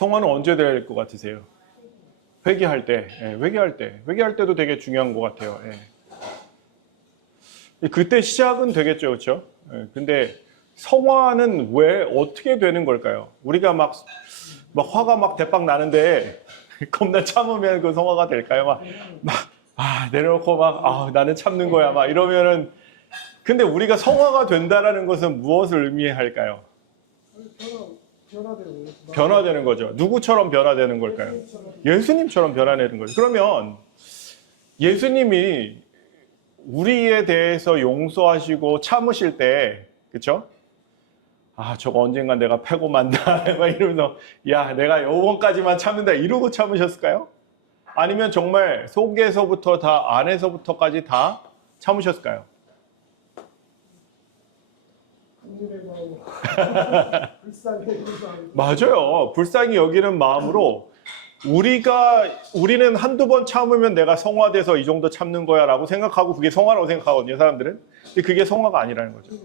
성화는 언제 될 것 같으세요? 회개할 때, 예, 회개할 때도 되게 중요한 것 같아요. 예. 그때 시작은 되겠죠, 그렇죠? 예, 근데 성화는 왜 어떻게 되는 걸까요? 우리가 막 화가 막 대빵 나는데 겁나 참으면 그 성화가 될까요? 내려놓고 나는 참는 거야, 막 이러면은. 근데 우리가 성화가 된다라는 것은 무엇을 의미할까요? 변화되는 거죠. 누구처럼 변화되는 걸까요? 예수님처럼 변화되는 거죠. 그러면 예수님이 우리에 대해서 용서하시고 참으실 때, 그렇죠? 저거 언젠간 내가 패고 만다 막 이러면서 야, 내가 요번까지만 참는다 이러고 참으셨을까요? 아니면 정말 속에서부터 다 안에서부터까지 다 참으셨을까요? 맞아요. 불쌍히 여기는 마음으로 우리는 한두 번 참으면 내가 성화돼서 이 정도 참는 거야 라고 생각하고 그게 성화라고 생각하거든요, 사람들은. 근데 그게 성화가 아니라는 거죠.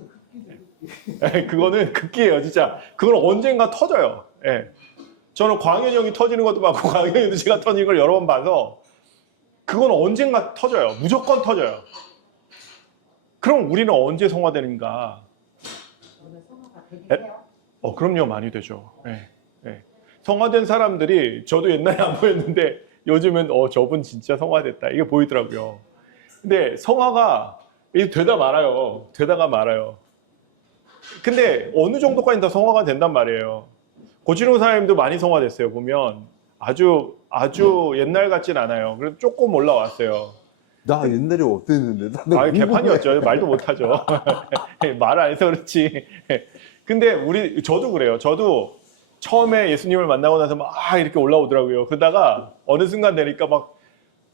그거는 극기예요, 진짜. 그건 언젠가 터져요. 예. 저는 광현이 형이 터지는 것도 봤고 광현이도 제가 터지는 걸 여러 번 봐서 그건 언젠가 터져요. 무조건 터져요. 그럼 우리는 언제 성화되는가? 그럼요, 많이 되죠. 예. 예. 성화된 사람들이 저도 옛날에 안 보였는데 요즘은 저분 진짜 성화됐다 이게 보이더라고요. 근데 성화가 되다 말아요. 되다가 말아요. 근데 어느 정도까지 다 성화가 된단 말이에요. 고진웅 사장님도 많이 성화됐어요. 보면 아주 옛날 같진 않아요. 그래도 조금 올라왔어요. 나 옛날에 어땠는데? 개판이었죠. 말도 못하죠. 말 안 해서 그렇지. 근데 저도 그래요. 저도 처음에 예수님을 만나고 나서 막 이렇게 올라오더라고요. 그러다가 어느 순간 되니까 막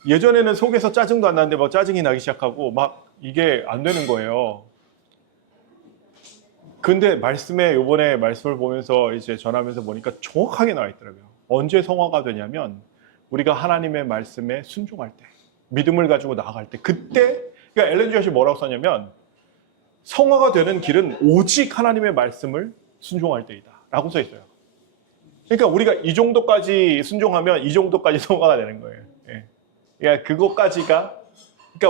예전에는 속에서 짜증도 안 나는데 막 짜증이 나기 시작하고 막 이게 안 되는 거예요. 근데 요번에 말씀을 보면서 이제 전하면서 보니까 정확하게 나와 있더라고요. 언제 성화가 되냐면 우리가 하나님의 말씀에 순종할 때, 믿음을 가지고 나아갈 때, 그때, 그러니까 엘렌 주엇이 뭐라고 썼냐면 성화가 되는 길은 오직 하나님의 말씀을 순종할 때이다 라고 써 있어요. 그러니까 우리가 이 정도까지 순종하면 이 정도까지 성화가 되는 거예요. 예. 그러니까 그러니까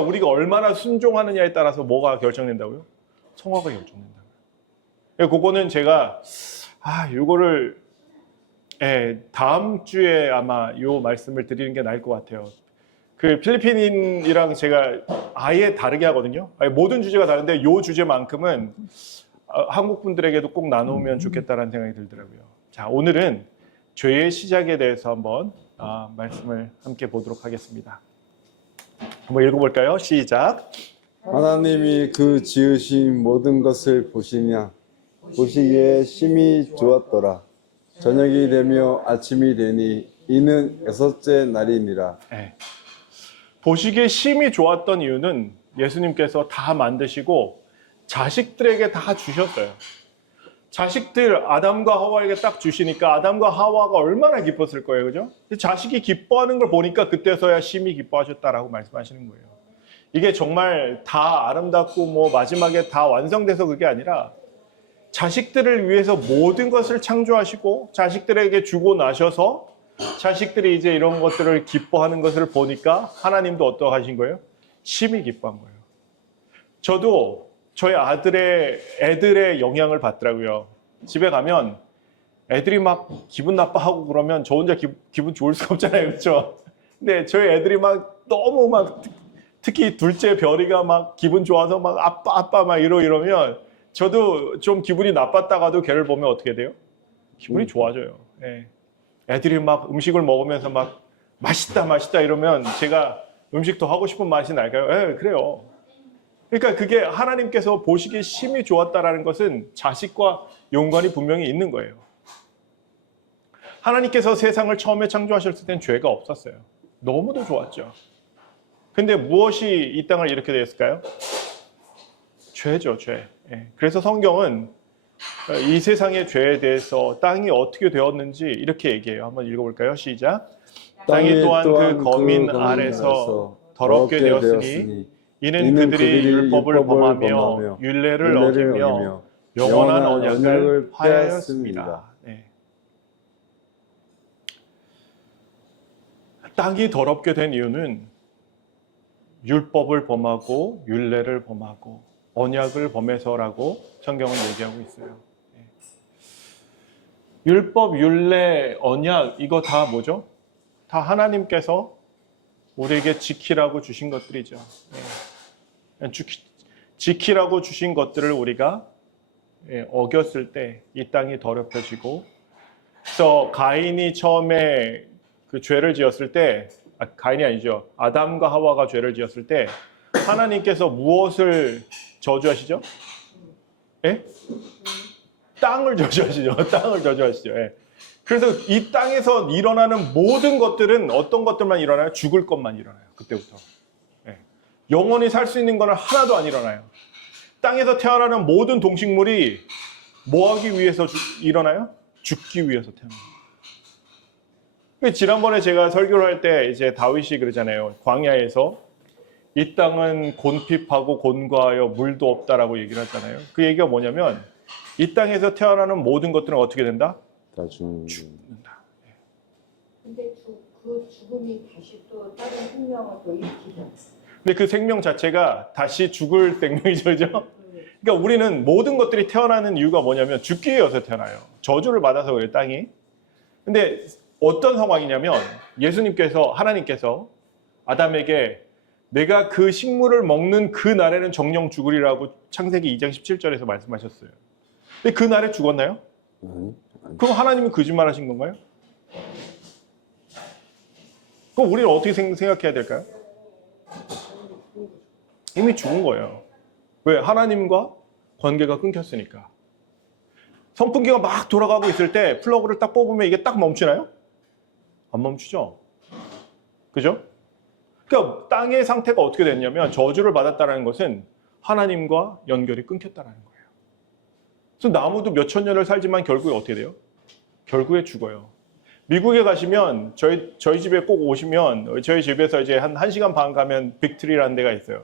우리가 얼마나 순종하느냐에 따라서 뭐가 결정된다고요? 성화가 결정된다. 그거는 제가 요거를 다음 주에 아마 요 말씀을 드리는 게 나을 것 같아요. 그 필리핀이랑 제가 아예 다르게 하거든요. 모든 주제가 다른데 요 주제만큼은 한국 분들에게도 꼭 나누면 좋겠다라는 생각이 들더라고요. 자, 오늘은 죄의 시작에 대해서 한번 말씀을 함께 보도록 하겠습니다. 한번 읽어볼까요? 시작. 하나님이 그 지으신 모든 것을 보시기에 심히 좋았더라. 저녁이 되며 아침이 되니 이는 여섯째 날이니라. 네. 보시기에 심히 좋았던 이유는 예수님께서 다 만드시고 자식들에게 다 주셨어요. 자식들 아담과 하와에게 딱 주시니까 아담과 하와가 얼마나 기뻤을 거예요, 그죠? 자식이 기뻐하는 걸 보니까 그때서야 심히 기뻐하셨다라고 말씀하시는 거예요. 이게 정말 다 아름답고 마지막에 다 완성돼서 그게 아니라 자식들을 위해서 모든 것을 창조하시고 자식들에게 주고 나셔서 자식들이 이제 이런 것들을 기뻐하는 것을 보니까 하나님도 어떠하신 거예요? 심히 기뻐한 거예요. 저도 저희 애들의 영향을 받더라고요. 집에 가면 애들이 막 기분 나빠하고 그러면 저 혼자 기분 좋을 수가 없잖아요, 그렇죠? 근데 저희 애들이 너무 특히 둘째 별이가 기분 좋아서 아빠 막 이러면 저도 좀 기분이 나빴다가도 걔를 보면 어떻게 돼요? 기분이 좋아져요. 예. 애들이 음식을 먹으면서 맛있다 이러면 제가 음식도 하고 싶은 맛이 날까요? 예, 그래요. 그러니까 그게 하나님께서 보시기에 심히 좋았다라는 것은 자식과 연관이 분명히 있는 거예요. 하나님께서 세상을 처음에 창조하셨을 땐 죄가 없었어요. 너무도 좋았죠. 근데 무엇이 이 땅을 이렇게 됐을까요? 죄죠, 죄. 예. 그래서 성경은 이 세상의 죄에 대해서 땅이 어떻게 되었는지 이렇게 얘기해요. 한번 읽어볼까요? 시작. 땅이 또한 그 거민 아래서 더럽게 되었으니 이는 그들이 율법을 범하며 율례를 어기며 영원한 언약을 하였습니다. 네. 땅이 더럽게 된 이유는 율법을 범하고 율례를 범하고 언약을 범해서라고 성경은 얘기하고 있어요. 율법, 율례, 언약 이거 다 뭐죠? 다 하나님께서 우리에게 지키라고 주신 것들이죠. 지키라고 주신 것들을 우리가 어겼을 때 이 땅이 더럽혀지고, 그래서 가인이 처음에 그 죄를 지었을 때, 가인이 아니죠. 아담과 하와가 죄를 지었을 때 하나님께서 무엇을 저주하시죠? 예? 땅을 저주하시죠. 땅을 저주하시죠. 예. 그래서 이 땅에서 일어나는 모든 것들은 어떤 것들만 일어나요? 죽을 것만 일어나요. 그때부터. 예. 영원히 살 수 있는 거는 하나도 안 일어나요. 땅에서 태어나는 모든 동식물이 뭐 하기 위해서 일어나요? 죽기 위해서 태어나요. 지난번에 제가 설교를 할 때 이제 다윗이 그러잖아요. 광야에서 이 땅은 곤핍하고 곤고하여 물도 없다라고 얘기를 했잖아요. 그 얘기가 뭐냐면 이 땅에서 태어나는 모든 것들은 어떻게 된다? 다 죽는다. 근데 그 죽음이 다시 또 다른 생명을 또 일으키잖아요. 근데 그 생명 자체가 다시 죽을 생명이죠. 그죠? 그러니까 우리는 모든 것들이 태어나는 이유가 뭐냐면 죽기 위해서 태어나요. 저주를 받아서 그래요, 땅이. 근데 어떤 상황이냐면 예수님께서, 하나님께서 아담에게 내가 그 식물을 먹는 그 날에는 정령 죽으리라고 창세기 2장 17절에서 말씀하셨어요. 근데 그 날에 죽었나요? 그럼 하나님이 거짓말 하신 건가요? 그럼 우리는 어떻게 생각해야 될까요? 이미 죽은 거예요. 왜? 하나님과 관계가 끊겼으니까. 선풍기가 막 돌아가고 있을 때 플러그를 딱 뽑으면 이게 딱 멈추나요? 안 멈추죠? 그죠? 그러니까 땅의 상태가 어떻게 됐냐면 저주를 받았다는 것은 하나님과 연결이 끊겼다는 거예요. 그래서 나무도 몇천 년을 살지만 결국에 어떻게 돼요? 결국에 죽어요. 미국에 가시면 저희 집에 꼭 오시면 저희 집에서 이제 한 1시간 반 가면 빅트리라는 데가 있어요.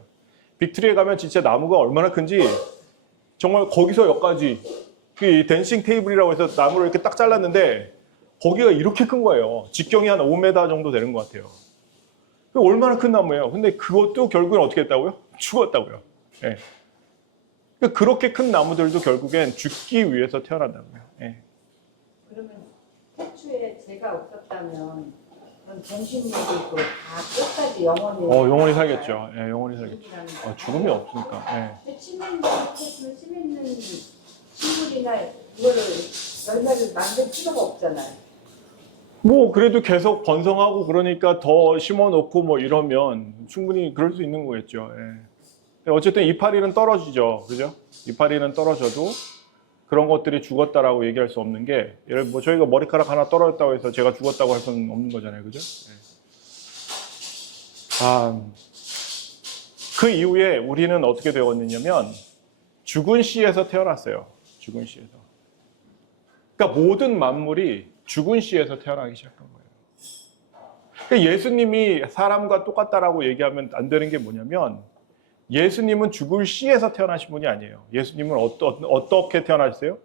빅트리에 가면 진짜 나무가 얼마나 큰지 정말 거기서 여기까지 그 댄싱 테이블이라고 해서 나무를 이렇게 딱 잘랐는데 거기가 이렇게 큰 거예요. 직경이 한 5m 정도 되는 것 같아요. 얼마나 큰 나무예요. 근데 그것도 결국엔 어떻게 했다고요? 죽었다고요. 예. 그렇게 큰 나무들도 결국엔 죽기 위해서 태어난다고요. 예. 그러면 태초에 죄가 없었다면 그런 동식물도 있고 다 끝까지 영원히 영원히 살겠죠. 예, 영원히 살겠죠. 죽음이 없으니까. 예. 근데 침 있는 식물이나 이거를 열매를 만들 필요가 없잖아요. 뭐 그래도 계속 번성하고 그러니까 더 심어놓고 뭐 이러면 충분히 그럴 수 있는 거겠죠. 예. 어쨌든 이파리는 떨어지죠. 그죠? 이파리는 떨어져도 그런 것들이 죽었다라고 얘기할 수 없는 게, 예를 뭐 저희가 머리카락 하나 떨어졌다고 해서 제가 죽었다고 할 수는 없는 거잖아요. 그죠? 그 이후에 우리는 어떻게 되었느냐면 죽은 씨에서 태어났어요. 죽은 씨에서. 그러니까 모든 만물이 죽은 씨에서 태어나기 시작한 거예요. 그러니까 예수님이 사람과 똑같다라고 얘기하면 안 되는 게 뭐냐면 예수님은 죽을 씨에서 태어나신 분이 아니에요. 예수님은 어떻게 태어나셨어요?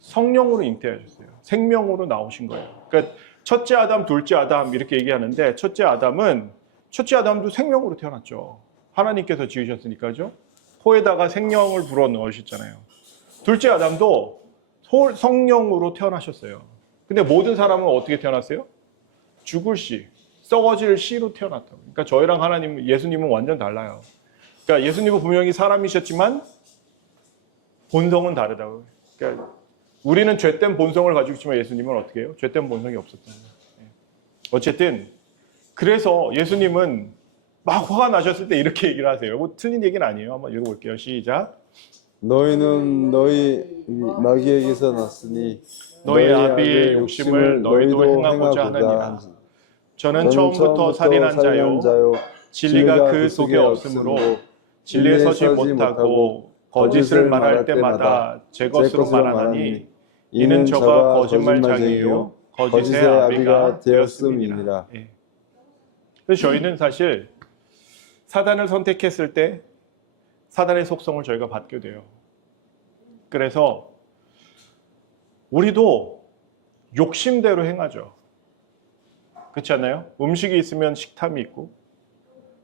성령으로 잉태하셨어요. 생명으로 나오신 거예요. 그러니까 첫째 아담, 둘째 아담 이렇게 얘기하는데 첫째 아담도 생명으로 태어났죠. 하나님께서 지으셨으니까죠. 코에다가 생명을 불어 넣으셨잖아요. 둘째 아담도 성령으로 태어나셨어요. 근데 모든 사람은 어떻게 태어났어요? 죽을 씨, 썩어질 씨로 태어났다고. 그러니까 저희랑 예수님은 완전 달라요. 그러니까 예수님은 분명히 사람이셨지만 본성은 다르다고. 그러니까 우리는 죄된 본성을 가지고 있지만 예수님은 어떻게 해요? 죄된 본성이 없었다는 거예요. 어쨌든 그래서 예수님은 막 화가 나셨을 때 이렇게 얘기를 하세요. 뭐 틀린 얘기는 아니에요. 한번 읽어볼게요. 시작. 너희는 너희 마귀에게서 났으니 너희 아비의 욕심을 너희도 행하고자 하느니라. 저는 처음부터 살인한 자요 진리가 그 속에 없으므로 진리에 서지 못하고 거짓을 말할 때마다 제 것으로 말하나니 이는 저가 거짓말장이요 거짓의 아비가 되었음이니라. 그래서 저희는 사실 사단을 선택했을 때 사단의 속성을 저희가 받게 돼요. 그래서 우리도 욕심대로 행하죠. 그렇지 않나요? 음식이 있으면 식탐이 있고,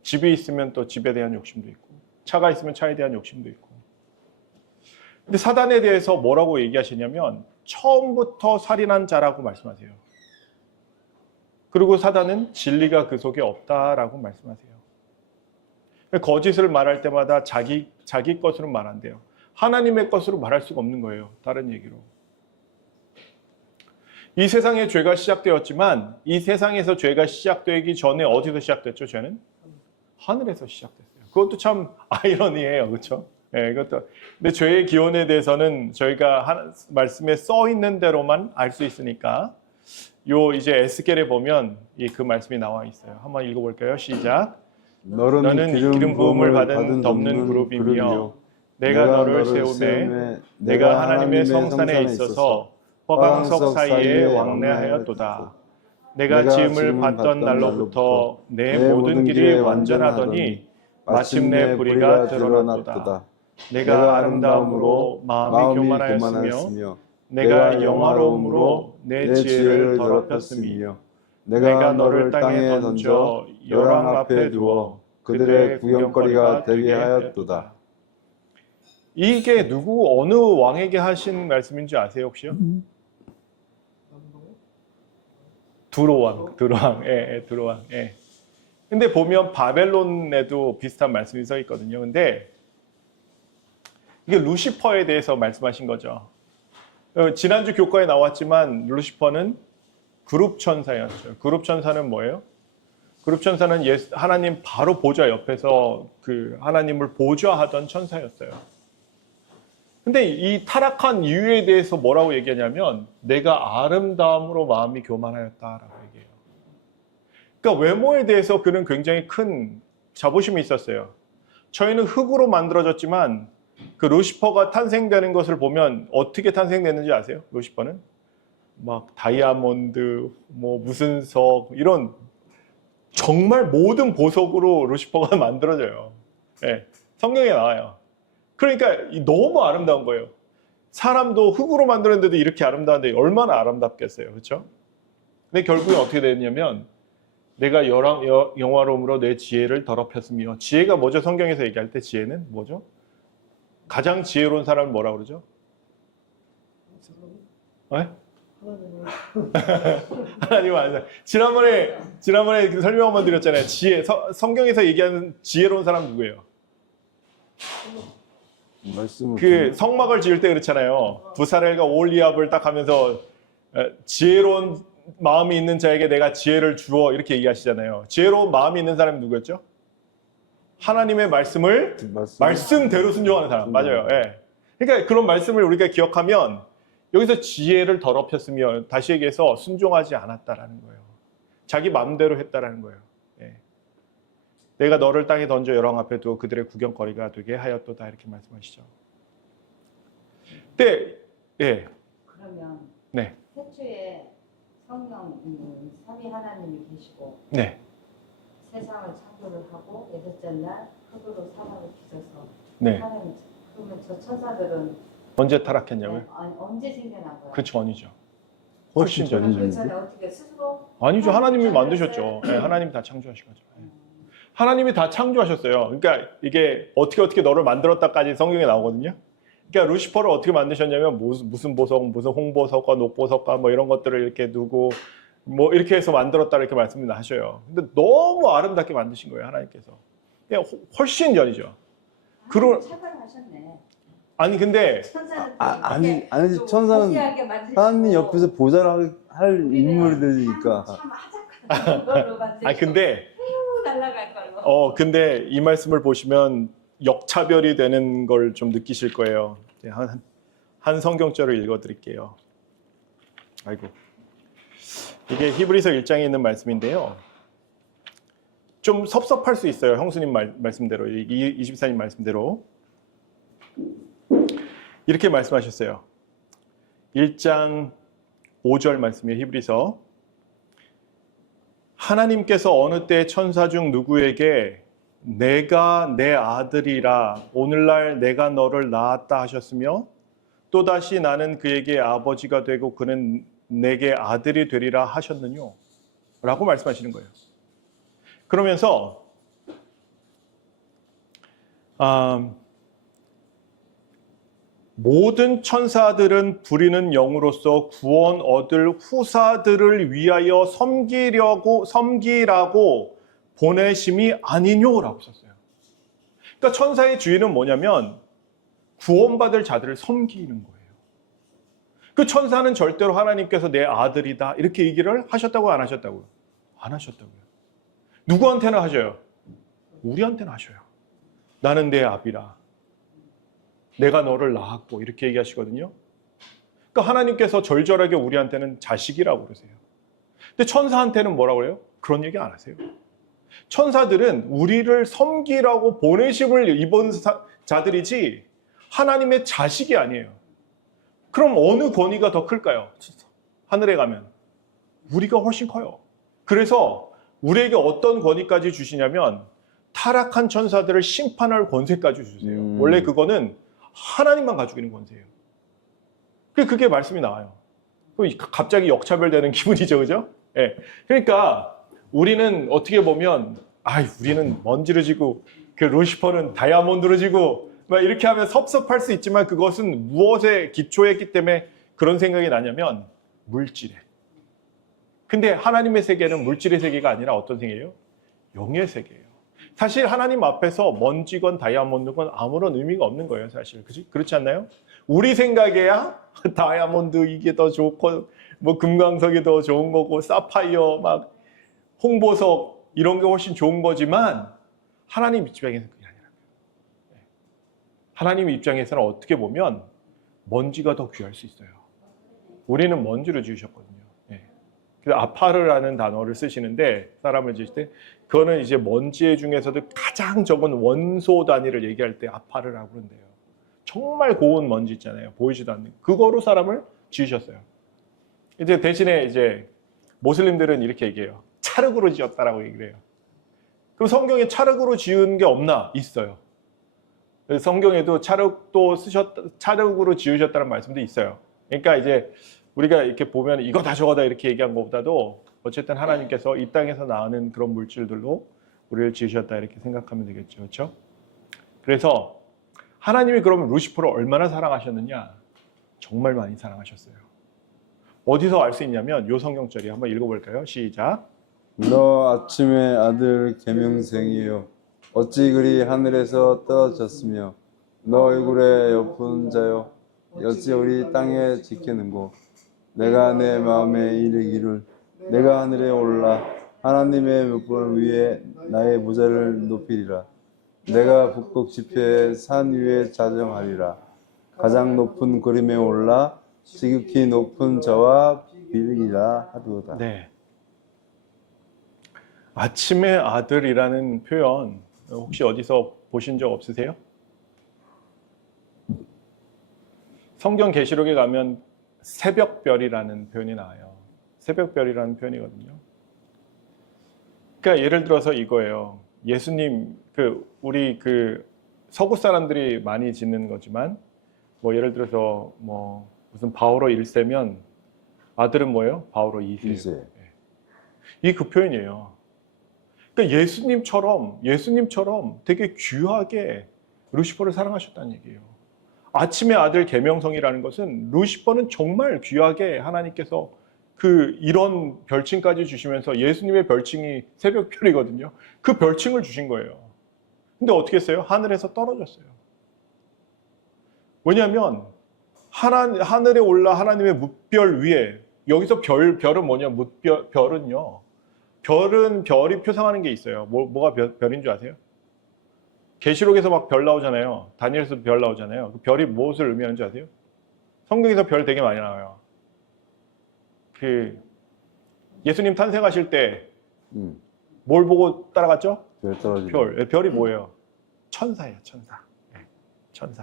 집이 있으면 또 집에 대한 욕심도 있고, 차가 있으면 차에 대한 욕심도 있고. 근데 사단에 대해서 뭐라고 얘기하시냐면 처음부터 살인한 자라고 말씀하세요. 그리고 사단은 진리가 그 속에 없다라고 말씀하세요. 거짓을 말할 때마다 자기 것으로 말한대요. 하나님의 것으로 말할 수가 없는 거예요. 다른 얘기로. 이 세상에 죄가 시작되었지만 이 세상에서 죄가 시작되기 전에 어디서 시작됐죠? 죄는 하늘에서 시작됐어요. 그것도 참 아이러니해요, 그렇죠? 네, 이것도. 근데 죄의 기원에 대해서는 저희가 말씀에 써 있는 대로만 알 수 있으니까 요 이제 에스겔에 보면 그 말씀이 나와 있어요. 한번 읽어볼까요? 시작. 너는 기름 부음을 받은 덮는 그룹이며 내가 너를 세우매 내가 하나님의 성산에 있어서 화강석 사이에 왕래하였도다. 내가 지음을 받던 날로부터 내 모든 길이 완전하더니 마침내 불의가 드러났도다. 내가 아름다움으로 마음이 교만하였으며 내가 영화로움으로 내 지혜를 더럽혔으며 내가 너를 땅에 던져 열왕 앞에 두어 그들의 구경거리가 되게 하였도다. 이게 누구 어느 왕에게 하신 말씀인지 아세요 혹시요? 두로왕, 두로왕. 예. 근데 보면 바벨론에도 비슷한 말씀이 써 있거든요. 근데 이게 루시퍼에 대해서 말씀하신 거죠. 지난주 교과에 나왔지만 루시퍼는 그룹 천사였죠. 그룹 천사는 뭐예요? 그룹 천사는 하나님 바로 보좌 옆에서 그 하나님을 보좌하던 천사였어요. 근데 이 타락한 이유에 대해서 뭐라고 얘기하냐면 내가 아름다움으로 마음이 교만하였다라고 얘기해요. 그러니까 외모에 대해서 그는 굉장히 큰 자부심이 있었어요. 저희는 흙으로 만들어졌지만 그 루시퍼가 탄생되는 것을 보면 어떻게 탄생됐는지 아세요? 루시퍼는 막 다이아몬드, 뭐 무슨 석 이런 정말 모든 보석으로 루시퍼가 만들어져요. 네, 성경에 나와요. 그러니까 너무 아름다운 거예요. 사람도 흙으로 만들었는데도 이렇게 아름다운데 얼마나 아름답겠어요. 그렇죠? 근데 결국에 어떻게 됐냐면 내가 영화로움으로 내 지혜를 더럽혔으며 지혜가 뭐죠? 성경에서 얘기할 때 지혜는 뭐죠? 가장 지혜로운 사람은 뭐라고 그러죠? 네? 하나님 아니야. 지난번에 그 설명 한번 드렸잖아요. 지혜. 성경에서 얘기하는 지혜로운 사람 누구예요? 그 성막을 지을 때 그렇잖아요. 부사렐과 올리압을 딱 하면서 지혜로운 마음이 있는 자에게 내가 지혜를 주어 이렇게 얘기하시잖아요. 지혜로운 마음이 있는 사람이 누구였죠? 하나님의 말씀을 말씀대로 순종하는 사람. 맞아요. 예. 그러니까 그런 말씀을 우리가 기억하면 여기서 지혜를 더럽혔으며 다시 얘기해서 순종하지 않았다라는 거예요. 자기 마음대로 했다라는 거예요. 예. 내가 너를 땅에 던져 열왕 앞에 두어 그들의 구경거리가 되게 하였도다 이렇게 말씀하시죠. 네, 예. 그러면 네. 태초에 성령 삼위 하나님이 계시고 네. 세상을 창조를 하고 여섯째 날 흙으로 사람을 빚어서 네. 하나님 그러면 저 천사들은 언제 타락했냐고요? 아니, 언제 생겨난 거야? 그렇죠, 아니죠. 훨씬 전이죠. 그 전에 어떻게 스스로? 아니죠. 하나님이 만드셨죠. 네, 하나님이 다 창조하신 거죠. 네. 하나님이 다 창조하셨어요. 그러니까 이게 어떻게 너를 만들었다까지 성경에 나오거든요. 그러니까 루시퍼를 어떻게 만드셨냐면 무슨 보석, 무슨 홍보석과 녹보석과 뭐 이런 것들을 이렇게 두고 뭐 이렇게 해서 만들었다 이렇게 말씀을 하셔요. 근데 너무 아름답게 만드신 거예요, 하나님께서. 그냥 훨씬 전이죠. 차별하셨네. 아니 근데 아니지 천사는 하나님 옆에서 보좌를 할 인물이 되니까. 참 하작한 걸로 만드시고. 아니 근데 날아갈 걸로. 근데 이 말씀을 보시면 역차별이 되는 걸 좀 느끼실 거예요. 한 성경절을 읽어드릴게요. 아이고. 이게 히브리서 1장에 있는 말씀인데요. 좀 섭섭할 수 있어요. 형수님 말씀대로, 24님 말씀대로. 이렇게 말씀하셨어요. 1장 5절 말씀이에요. 히브리서. 하나님께서 어느 때 천사 중 누구에게 내가 내 아들이라 오늘날 내가 너를 낳았다 하셨으며 또다시 나는 그에게 아버지가 되고 그는 내게 아들이 되리라 하셨느뇨. 라고 말씀하시는 거예요. 그러면서 모든 천사들은 부리는 영으로서 구원 얻을 후사들을 위하여 섬기라고 보내심이 아니뇨라고 썼어요. 그러니까 천사의 주인은 뭐냐면 구원받을 자들을 섬기는 거예요. 그 천사는 절대로 하나님께서 내 아들이다 이렇게 얘기를 하셨다고 안 하셨다고요? 안 하셨다고요. 누구한테나 하셔요? 우리한테는 하셔요. 나는 내 아비라. 내가 너를 낳았고 이렇게 얘기하시거든요. 그러니까 하나님께서 절절하게 우리한테는 자식이라고 그러세요. 근데 천사한테는 뭐라고 그래요? 그런 얘기 안 하세요. 천사들은 우리를 섬기라고 보내심을 입은 자들이지 하나님의 자식이 아니에요. 그럼 어느 권위가 더 클까요? 하늘에 가면 우리가 훨씬 커요. 그래서 우리에게 어떤 권위까지 주시냐면 타락한 천사들을 심판할 권세까지 주세요. 원래 그거는 하나님만 가지고 있는 권세예요. 그게 말씀이 나와요. 갑자기 역차별되는 기분이죠, 그죠? 예. 그러니까 우리는 어떻게 보면 우리는 먼지로 지고 그 루시퍼는 다이아몬드로 지고 막 이렇게 하면 섭섭할 수 있지만 그것은 무엇에 기초했기 때문에 그런 생각이 나냐면 물질에. 근데 하나님의 세계는 물질의 세계가 아니라 어떤 세계예요? 영의 세계예요. 사실 하나님 앞에서 먼지건 다이아몬드건 아무런 의미가 없는 거예요, 사실. 그렇지 않나요? 우리 생각에야 다이아몬드 이게 더 좋고 뭐 금강석이 더 좋은 거고 사파이어 막 홍보석 이런 게 훨씬 좋은 거지만 하나님 입장에서는 그게 아니라요. 하나님 입장에서는 어떻게 보면 먼지가 더 귀할 수 있어요. 우리는 먼지로 지으셨거든요. 그래서 아파르라는 단어를 쓰시는데 사람을 지을 때 그거는 이제 먼지 중에서도 가장 적은 원소 단위를 얘기할 때 아파르라고 그런대요. 정말 고운 먼지 있잖아요. 보이지도 않는 그거로 사람을 지으셨어요. 이제 대신에 이제 모슬림들은 이렇게 얘기해요. 차륵으로 지었다라고 얘기를 해요. 그럼 성경에 차륵으로 지은 게 없나? 있어요. 성경에도 차륵으로 지으셨다는 말씀도 있어요. 그러니까 이제 우리가 이렇게 보면 이거다 저거다 이렇게 얘기한 것보다도 어쨌든 하나님께서 이 땅에서 나오는 그런 물질들로 우리를 지으셨다 이렇게 생각하면 되겠죠. 그렇죠? 그래서 하나님이 그러면 루시퍼를 얼마나 사랑하셨느냐? 정말 많이 사랑하셨어요. 어디서 알 수 있냐면 요 성경절이 한번 읽어볼까요? 시작. 너 아침의 아들 계명생이여 어찌 그리 하늘에서 떨어졌으며 너 얼굴에 옅은 자여 어찌 우리 땅에 지키는고 내가 내 마음에 이르기를 내가 하늘에 올라 하나님의 묘법 위에 나의 보좌를 높이리라. 내가 북극 지폐의 산 위에 자정하리라. 가장 높은 그림에 올라 지극히 높은 저와 비르기라 하도다. 네. 아침의 아들이라는 표현 혹시 어디서 보신 적 없으세요? 성경 계시록에 가면 새벽별이라는 표현이 나와요. 새벽별이라는 표현이거든요. 그러니까 예를 들어서 이거예요. 예수님 우리 서구 사람들이 많이 짓는 거지만 뭐 예를 들어서 뭐 무슨 바오로 1세면 아들은 뭐예요? 바오로 2세. 이게 그 표현이에요. 그러니까 예수님처럼 되게 귀하게 루시퍼를 사랑하셨다는 얘기예요. 아침의 아들 계명성이라는 것은 루시퍼는 정말 귀하게 하나님께서 이런 별칭까지 주시면서 예수님의 별칭이 새벽별이거든요. 그 별칭을 주신 거예요. 근데 어떻게 했어요? 하늘에서 떨어졌어요. 왜냐하면 하늘에 올라 하나님의 뭇별 위에 여기서 별은 뭐냐? 별은요. 별은 별이 표상하는 게 있어요. 뭐가 별인 줄 아세요? 계시록에서 막 별 나오잖아요. 다니엘에서 별 나오잖아요. 그 별이 무엇을 의미하는 줄 아세요? 성경에서 별 되게 많이 나와요. 예수님 탄생하실 때 뭘 보고 따라갔죠? 별 떨어지고. 별이 뭐예요? 천사예요, 천사. 천사.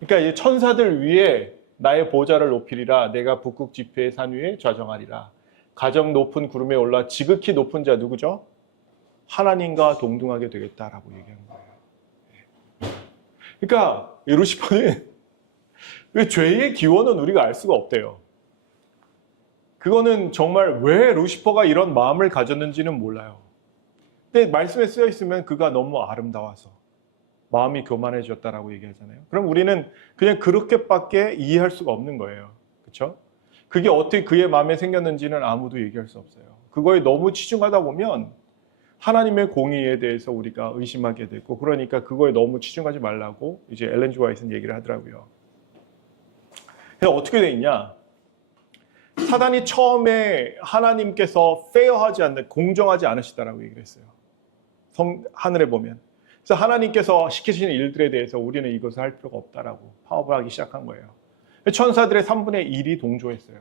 그러니까 이 천사들 위에 나의 보좌를 높이리라. 내가 북극 지폐의 산 위에 좌정하리라. 가장 높은 구름에 올라 지극히 높은 자 누구죠? 하나님과 동등하게 되겠다라고 얘기하는 거예요. 그러니까 루시퍼는 죄의 기원은 우리가 알 수가 없대요. 그거는 정말 왜 루시퍼가 이런 마음을 가졌는지는 몰라요. 근데 말씀에 쓰여 있으면 그가 너무 아름다워서 마음이 교만해졌다라고 얘기하잖아요. 그럼 우리는 그냥 그렇게밖에 이해할 수가 없는 거예요. 그렇죠? 그게 어떻게 그의 마음에 생겼는지는 아무도 얘기할 수 없어요. 그거에 너무 치중하다 보면 하나님의 공의에 대해서 우리가 의심하게 되고, 그러니까 그거에 너무 치중하지 말라고 이제 엘렌 G. 화이트는 얘기를 하더라고요. 그래서 어떻게 돼 있냐? 사단이 처음에 하나님께서 페어하지 않는, 공정하지 않으시다라고 얘기를 했어요. 하늘에 보면. 그래서 하나님께서 시키시는 일들에 대해서 우리는 이것을 할 필요가 없다라고 파업을 하기 시작한 거예요. 천사들의 3분의 1이 동조했어요.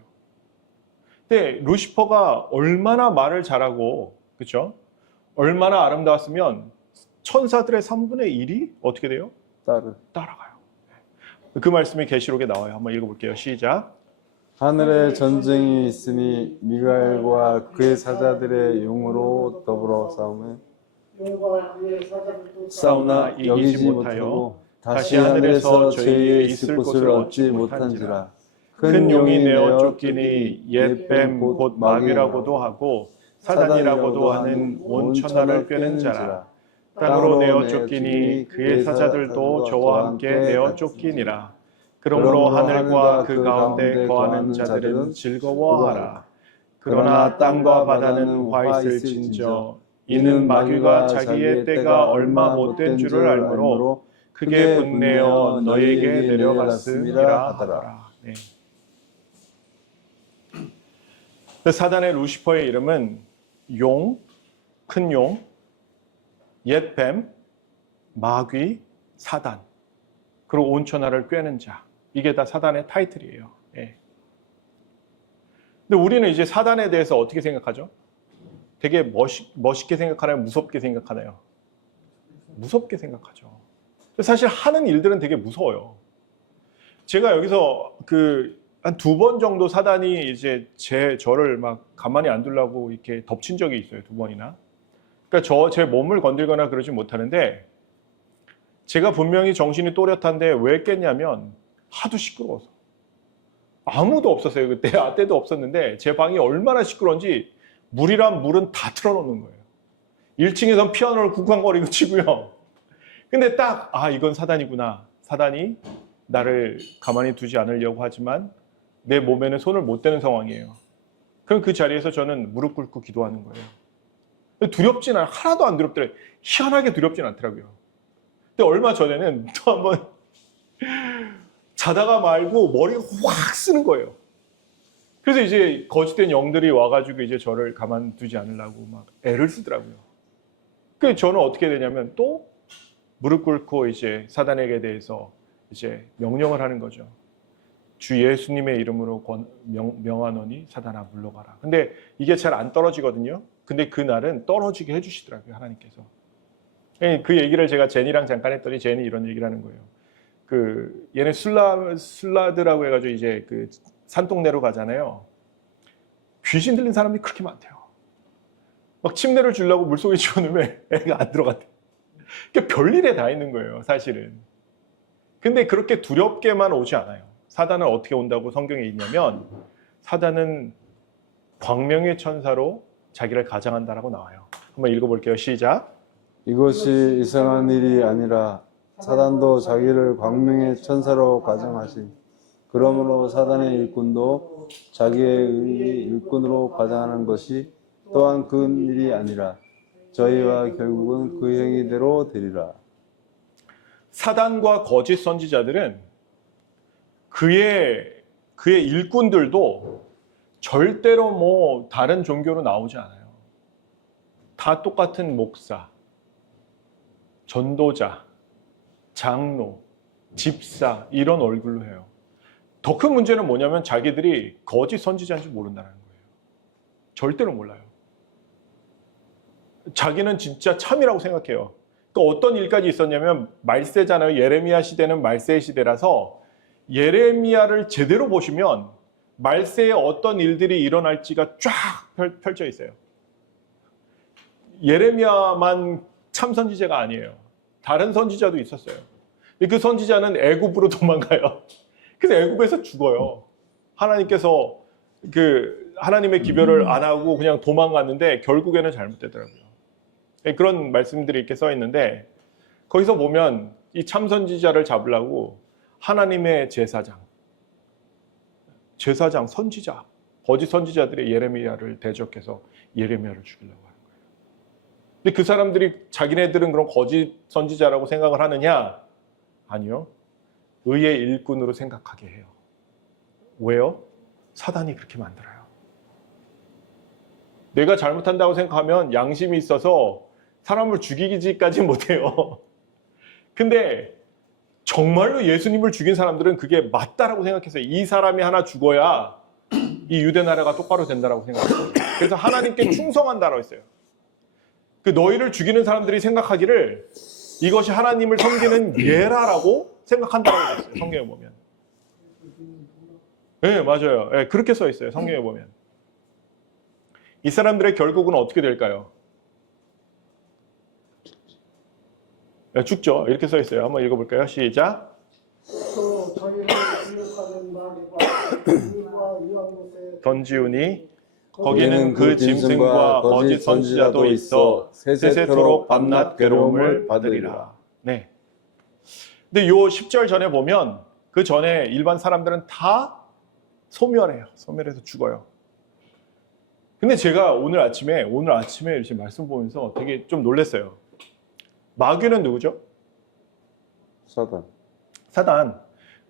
근데 루시퍼가 얼마나 말을 잘하고, 그렇죠? 얼마나 아름다웠으면 천사들의 3분의 1이 어떻게 돼요? 따라가요. 그 말씀이 계시록에 나와요. 한번 읽어볼게요. 시작. 하늘에 전쟁이 있으니 미가엘과 그의 사자들의 용으로 더불어 싸우며 싸우나 이기지 못하여 다시 하늘에서 저희의 있을 곳을 얻지 못한지라. 큰 용이 내어 쫓기니 옛뱀 곧 마귀라고도 하고 사단이라고도 하는 온 천하를 꿰는 자라. 땅으로 내어 쫓기니 그의 사자들도 저와 함께 내어 쫓기니라. 그러므로 하늘과 그 가운데 거하는 자들은 즐거워하라. 그러나 땅과 바다는 화 있을진저 이는 마귀가 자기의 때가 얼마 못된 줄을 알므로 크게 분내어 너에게 내려갔음이라 하더라. 네. 사단의 루시퍼의 이름은 용, 큰 용, 옛뱀, 마귀, 사단, 그리고 온 천하를 꿰는 자. 이게 다 사단의 타이틀이에요. 예. 근데 우리는 이제 사단에 대해서 어떻게 생각하죠? 되게 멋있게 생각하나요? 무섭게 생각하나요? 무섭게 생각하죠. 사실 하는 일들은 되게 무서워요. 제가 여기서 한 2번 정도 사단이 이제 저를 막 가만히 안 두려고 이렇게 덮친 적이 있어요. 2번이나. 그러니까 제 몸을 건들거나 그러지 못하는데, 제가 분명히 정신이 또렷한데 왜 깼냐면 하도 시끄러워서. 아무도 없었어요. 때도 없었는데 제 방이 얼마나 시끄러운지 물이란 물은 다 틀어놓는 거예요. 1층에선 피아노를 쿵쾅거리고 치고요. 근데 딱 이건 사단이구나. 사단이 나를 가만히 두지 않으려고 하지만 내 몸에는 손을 못 대는 상황이에요. 그럼 그 자리에서 저는 무릎 꿇고 기도하는 거예요. 두렵진 않아요. 하나도 안 두렵더래요. 희한하게 두렵진 않더라고요. 근데 얼마 전에는 또 한번 자다가 말고 머리가 확 쓰는 거예요. 그래서 이제 거짓된 영들이 와가지고 이제 저를 가만두지 않으려고 막 애를 쓰더라고요. 그래서 저는 어떻게 되냐면 또 무릎 꿇고 이제 사단에게 대해서 이제 명령을 하는 거죠. 주 예수님의 이름으로 명하노니 사단아 물러가라. 근데 이게 잘 안 떨어지거든요. 근데 그날은 떨어지게 해주시더라고요, 하나님께서. 그 얘기를 제가 제니랑 잠깐 했더니 제니 이런 얘기를 하는 거예요. 얘네 술라드라고 해가지고 이제 산동네로 가잖아요. 귀신 들린 사람들이 그렇게 많대요. 막 침대를 주려고 물속에 집어넣으면 애가 안 들어간대. 그러니까 별일에 다 있는 거예요, 사실은. 근데 그렇게 두렵게만 오지 않아요. 사단은 어떻게 온다고 성경에 있냐면, 사단은 광명의 천사로 자기를 가장한다라고 나와요. 한번 읽어볼게요. 시작. 이것이 이상한 일이 아니라 사단도 자기를 광명의 천사로 가정하신. 그러므로 사단의 일꾼도 자기의 일꾼으로 가장하는 것이 또한 큰 일이 아니라 저희와 결국은 그 행위대로 되리라. 사단과 거짓 선지자들은 그의 일꾼들도 절대로 뭐 다른 종교로 나오지 않아요. 다 똑같은 목사, 전도자, 장로, 집사 이런 얼굴로 해요. 더 큰 문제는 뭐냐면 자기들이 거짓 선지자인 줄 모른다는 거예요. 절대로 몰라요. 자기는 진짜 참이라고 생각해요. 그러니까 어떤 일까지 있었냐면 말세잖아요. 예레미야 시대는 말세의 시대라서 예레미야를 제대로 보시면 말세에 어떤 일들이 일어날지가 쫙 펼쳐 있어요. 예레미야만 참 선지자가 아니에요. 다른 선지자도 있었어요. 그 선지자는 애굽으로 도망가요. 그래서 애굽에서 죽어요. 하나님께서 하나님의 기별을 안 하고 그냥 도망갔는데 결국에는 잘못되더라고요. 그런 말씀들이 이렇게 써 있는데 거기서 보면 이 참선지자를 잡으려고 하나님의 제사장, 선지자, 거짓 선지자들의 예레미야를 대적해서 예레미야를 죽이려고 하는 거예요. 근데 그 사람들이 자기네들은 그런 거짓 선지자라고 생각을 하느냐? 아니요. 의의 일꾼으로 생각하게 해요. 왜요? 사단이 그렇게 만들어요. 내가 잘못한다고 생각하면 양심이 있어서 사람을 죽이기까지는 못해요. 근데 정말로 예수님을 죽인 사람들은 그게 맞다라고 생각했어요. 이 사람이 하나 죽어야 이 유대 나라가 똑바로 된다라고 생각했어요. 그래서 하나님께 충성한다라고 했어요. 그 너희를 죽이는 사람들이 생각하기를 이것이 하나님을 섬기는 예라라고 생각한다라고 했어요. 성경에 보면. 네, 맞아요. 네, 그렇게 써 있어요. 성경에 보면. 이 사람들의 결국은 어떻게 될까요? 네, 죽죠. 이렇게 써 있어요. 한번 읽어볼까요? 시작. 또 저희를 기록하는 마귀가 유황못에 던지우니 거기는 그 짐승과 거짓 선지자도 있어 세세토록 밤낮 괴로움을 받으리라. 네. 근데 요 10절 전에 보면 그 전에 일반 사람들은 다 소멸해요. 소멸해서 죽어요. 근데 제가 오늘 아침에 이렇게 말씀 보면서 되게 좀 놀랐어요. 마귀는 누구죠?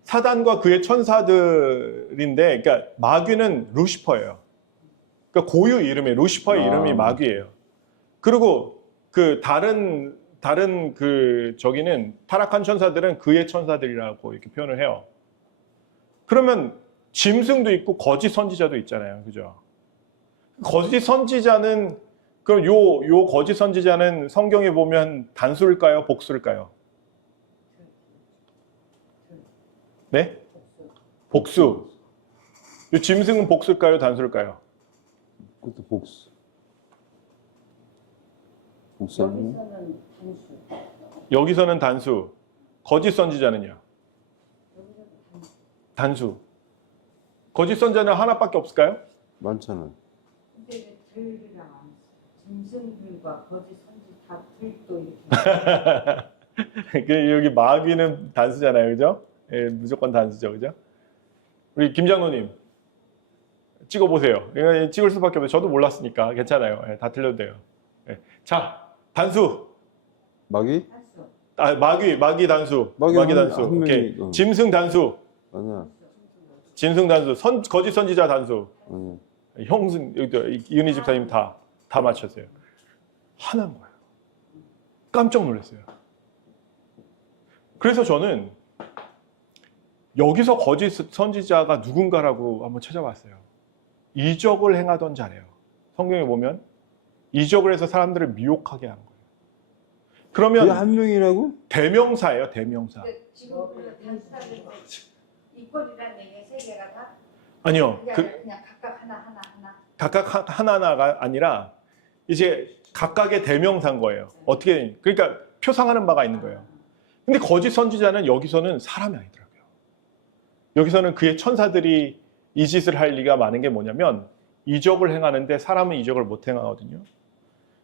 사단과 그의 천사들인데, 그러니까 마귀는 루시퍼예요. 그러니까 고유 이름이 루시퍼의 이름이 마귀예요. 그리고 그 다른 그 저기는 타락한 천사들은 그의 천사들이라고 이렇게 표현을 해요. 그러면 짐승도 있고 거짓 선지자도 있잖아요, 그죠? 거짓 선지자는 그럼 요 거짓 선지자는 성경에 보면 단수일까요, 복수일까요? 네? 복수. 이 짐승은 복수일까요, 단수일까요? 그것도 복수. 복수 아니에요? 여기서는 단수. 여기서는 단수. 거짓 선지자는요? 여기서는 단수. 단수. 거짓 선지자는 하나밖에 없을까요? 많잖아. 근데 왜 들이랑 안 써? 짐승들과 거짓 선지 다 들도 이렇게. 여기 마귀는 단수잖아요, 그죠? 예, 무조건 단수죠, 그죠? 우리 김장로님 찍어보세요. 이거 찍을 수밖에 없어요. 저도 몰랐으니까 괜찮아요. 예, 다 틀려도 돼요. 예. 자, 단수. 마귀? 단수. 마귀 단수. 마귀 단수. 한 오케이. 명이, 짐승 단수. 아니야. 짐승 단수. 거짓 선지자 단수. 아니야. 형승, 이은희 집사님 다 맞췄어요. 하나인 거예요. 깜짝 놀랐어요. 그래서 저는 여기서 거짓 선지자가 누군가라고 한번 찾아봤어요. 이적을 행하던 자래요. 성경에 보면 이적을 해서 사람들을 미혹하게 하는 거예요. 그러면 그게 한 명이라고? 대명사예요, 대명사. 근데 지금 그 단수사들 이 꼴이란 얘기 세 개가 다 아니요, 그냥 각각 하나. 각각 하나하나가 아니라 이제 각각의 대명사인 거예요. 어떻게, 그러니까 표상하는 바가 있는 거예요. 근데 거짓 선지자는 여기서는 사람이 아니더라고요. 여기서는 그의 천사들이 이 짓을 할 리가 많은 게 뭐냐면 이적을 행하는데 사람은 이적을 못 행하거든요.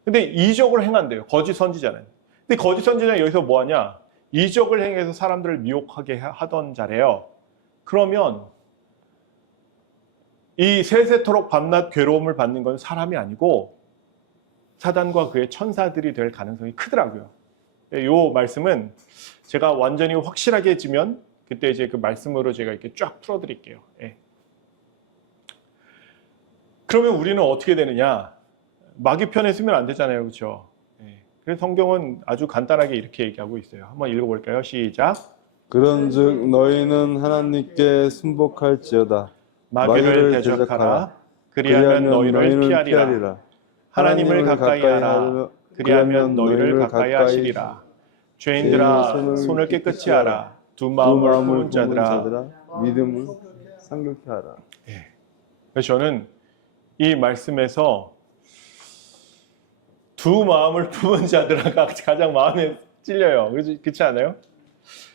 근데 이적을 행한대요, 거짓 선지자는. 근데 거짓 선지자는 여기서 뭐 하냐? 이적을 행해서 사람들을 미혹하게 하던 자래요. 그러면 이 세세토록 밤낮 괴로움을 받는 건 사람이 아니고 사단과 그의 천사들이 될 가능성이 크더라고요. 이 말씀은 제가 완전히 확실하게 해지면 그때 이제 그 말씀으로 제가 이렇게 쫙 풀어드릴게요. 예. 그러면 우리는 어떻게 되느냐? 마귀 편에 쓰면 안 되잖아요, 그렇죠? 예. 그래서 성경은 아주 간단하게 이렇게 얘기하고 있어요. 한번 읽어볼까요? 시작. 그런즉 너희는 하나님께 순복할지어다. 마귀를 대적하라. 그리하면 너희를 피하리라. 하나님을 가까이 하라. 그리하면 너희를 가까이 하시리라. 죄인들아, 손을 깨끗이 하라. 두 마음을 품은 자들아, 믿음을 상급케 하라. 예. 그래서 저는 이 말씀에서 두 마음을 품은 자들아가 가장 마음에 찔려요. 그렇지 않아요?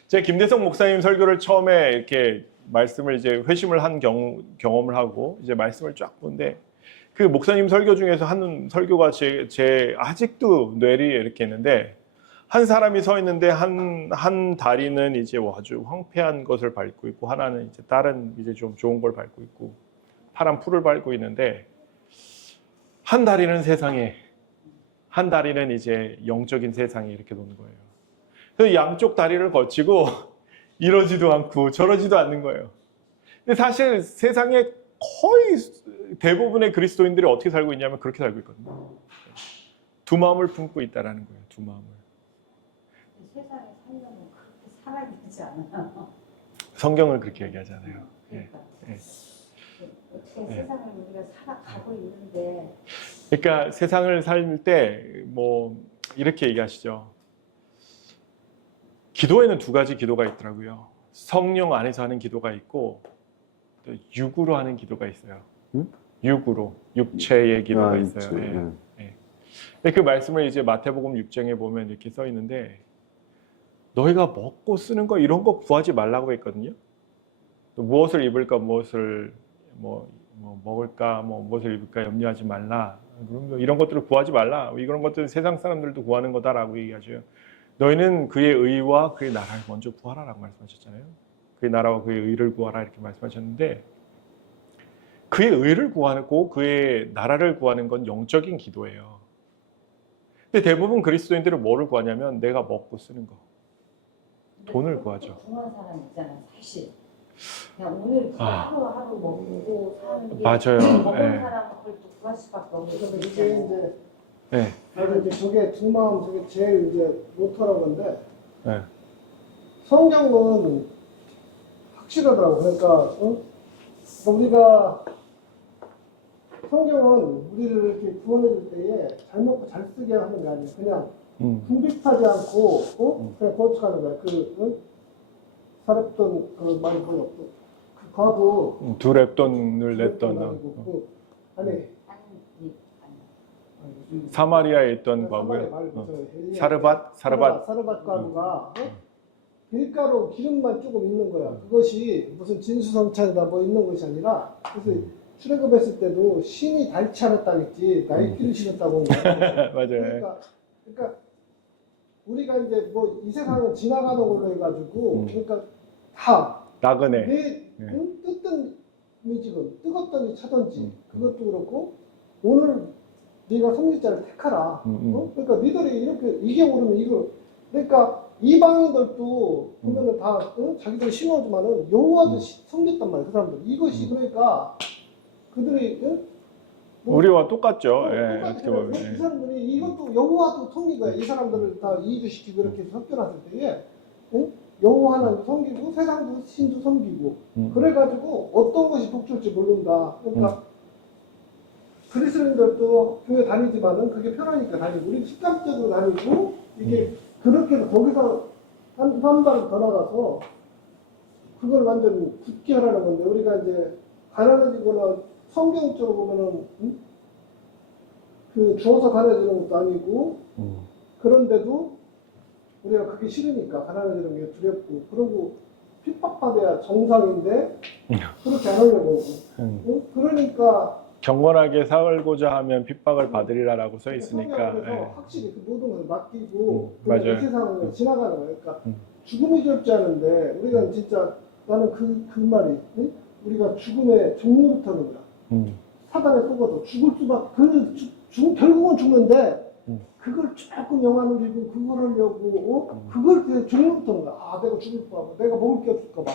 제가 김대성 목사님 설교를 처음에 이렇게 말씀을 이제 회심을 한 경험을 하고 이제 말씀을 쫙 보는데 그 목사님 설교 중에서 하는 설교가 제 아직도 뇌리에 이렇게 있는데 한 사람이 서 있는데 한 다리는 이제 아주 황폐한 것을 밟고 있고 하나는 이제 다른 이제 좀 좋은 걸 밟고 있고 파란 풀을 밟고 있는데 한 다리는 세상에 한 다리는 이제 영적인 세상에 이렇게 노는 거예요. 그래서 양쪽 다리를 거치고 이러지도 않고 저러지도 않는 거예요. 근데 사실 세상에 거의 대부분의 그리스도인들이 어떻게 살고 있냐면 그렇게 살고 있거든요. 두 마음을 품고 있다라는 거예요. 두 마음을. 세상에 살려면 그렇게 살아야 되지 않아요? 성경은 그렇게 얘기하잖아요. 그러니까. 예. 어떻게 예. 세상을 우리가 살아가고 있는데 그러니까 세상을 살 때 뭐 이렇게 얘기하시죠. 기도에는 두 가지 기도가 있더라고요. 성령 안에서 하는 기도가 있고 또 육으로 하는 기도가 있어요. 응? 육으로 육체의 기도가 아, 있어요. 육체, 예. 예. 근데 그 말씀을 이제 마태복음 6장에 보면 이렇게 써 있는데 너희가 먹고 쓰는 거 이런 거 구하지 말라고 했거든요. 또 무엇을 입을까 무엇을 뭐 먹을까 무엇을 입을까 염려하지 말라. 이런 것들을 구하지 말라. 이런 것들은 세상 사람들도 구하는 거다라고 얘기하죠. 너희는 그의 의와 그의 나라를 먼저 구하라라고 말씀하셨잖아요. 그의 나라와 그의 의를 구하라 이렇게 말씀하셨는데 그의 의를 구하고 그의 나라를 구하는 건 영적인 기도예요. 근데 대부분 그리스도인들은 뭐를 구하냐면 내가 먹고 쓰는 거. 돈을 구하죠. 궁한 사람 있잖아요, 사실. 그냥 오늘 하루하루 먹고 사는 게 맞아요. 먹은 예. 사람은 그걸 또 구할 수밖에 없는 그래서 이게 거잖아요. 이제 네. 나도 이제 저게 두 마음 저게 제일 이제 모토라고 하는데 네. 성경은 확실하더라고. 그러니까 우리가 성경은 우리를 이렇게 구원해 줄 때에 잘 먹고 잘 쓰게 하는 게 아니에요. 그냥 궁핍하지 않고 그냥 거쳐가는 거야. 사렙돈 그 말이 거의 없고 그 과부 두 랩돈을 냈던 아니 사마리아에 있던 과부요. 사르밧 과부가 밀가루 기름만 조금 있는 거야. 그것이 무슨 진수성찬이다 뭐 있는 것이 아니라 그래서 출애굽했을 때도 신이 닳지 않았다겠지 나이키를 신었다고 온 거야. 맞아요. 그러니까 우리가 이제 뭐 이 세상은 지나가는 걸로 해가지고 그러니까 다 나그네. 뜨던 지금 뜨겁더니 차던지 그것도 그렇고 오늘 네가 성직자를 택하라. 그러니까 니들이 이렇게 이게 오르면 이거 그러니까 이방인들도 보면은 다 자기들 신호지만은 여호와도 섬겼단 말이야 그 사람들. 이것이 그러니까 그들이 우리와 똑같죠. 예, 똑같아. 어떻게 보면. 이 사람들이 이것도 여호와도 섬긴 거야. 이 사람들을 다 이주시키고 이렇게 섞여놨을 때에 여호와 하나님 섬기고 세상도 신도 섬기고 그래가지고 어떤 것이 독출지 모른다. 그러니까 그리스도인들도 교회 다니지만은 그게 편하니까 다니고 우리 식감적으로 다니고 이게 그렇게 해서 거기서 한 발을 더 나가서 그걸 완전 굳게 하라는 건데 우리가 이제 가난해지거나 성경적으로 보면은 그 주어서 가난해지는 것도 아니고 그런데도 우리가 그게 싫으니까 가난해지는 게 두렵고 그러고 핍박받아야 정상인데 그렇게 안 하려고 하고 그러니까 경건하게 살고자 하면 핍박을 받으리라라고 써 있으니까. 그래서 예. 확실히 그 모든 것을 맡기고 맞아요. 이 세상을 지나가는 거예요. 그러니까 죽음이 두렵지 않은데 우리가 진짜 나는 그 말이 우리가 죽음의 종류부터는 거야. 사단에 속아서 죽을 수밖에 결국은 죽는데 그걸 조금 영화 누리고 그걸 하려고 그걸 종류부터는 거야. 아 내가 죽을까 봐, 내가 먹을 게 없을까 봐,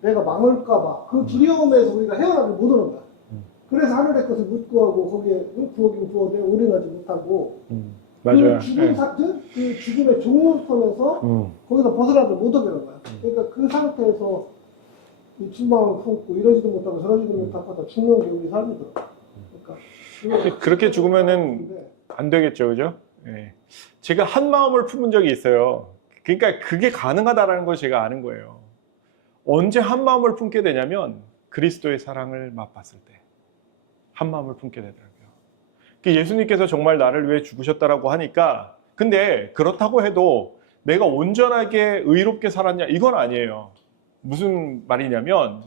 내가 망할까 봐 그 두려움에서 우리가 헤어나지 못하는 거야. 그래서 하늘의 것을 못 구하고 거기에 구하긴 구하되 올인하지 못하고 맞아요. 그 죽음의 종류부터면서 거기서 벗어나지 못하게 하는 거야. 그러니까 그 상태에서 이 출마음을 품고 이러지도 못하고 저러지도 못하고 다 죽는 게 우리 삶이더라고. 그러니까 그렇게 죽으면은 안 되겠죠, 그죠? 예. 제가 한 마음을 품은 적이 있어요. 그러니까 그게 가능하다라는 걸 제가 아는 거예요. 언제 한 마음을 품게 되냐면 그리스도의 사랑을 맛봤을 때 한 마음을 품게 되더라고요. 예수님께서 정말 나를 위해 죽으셨다라고 하니까 근데 그렇다고 해도 내가 온전하게 의롭게 살았냐 이건 아니에요. 무슨 말이냐면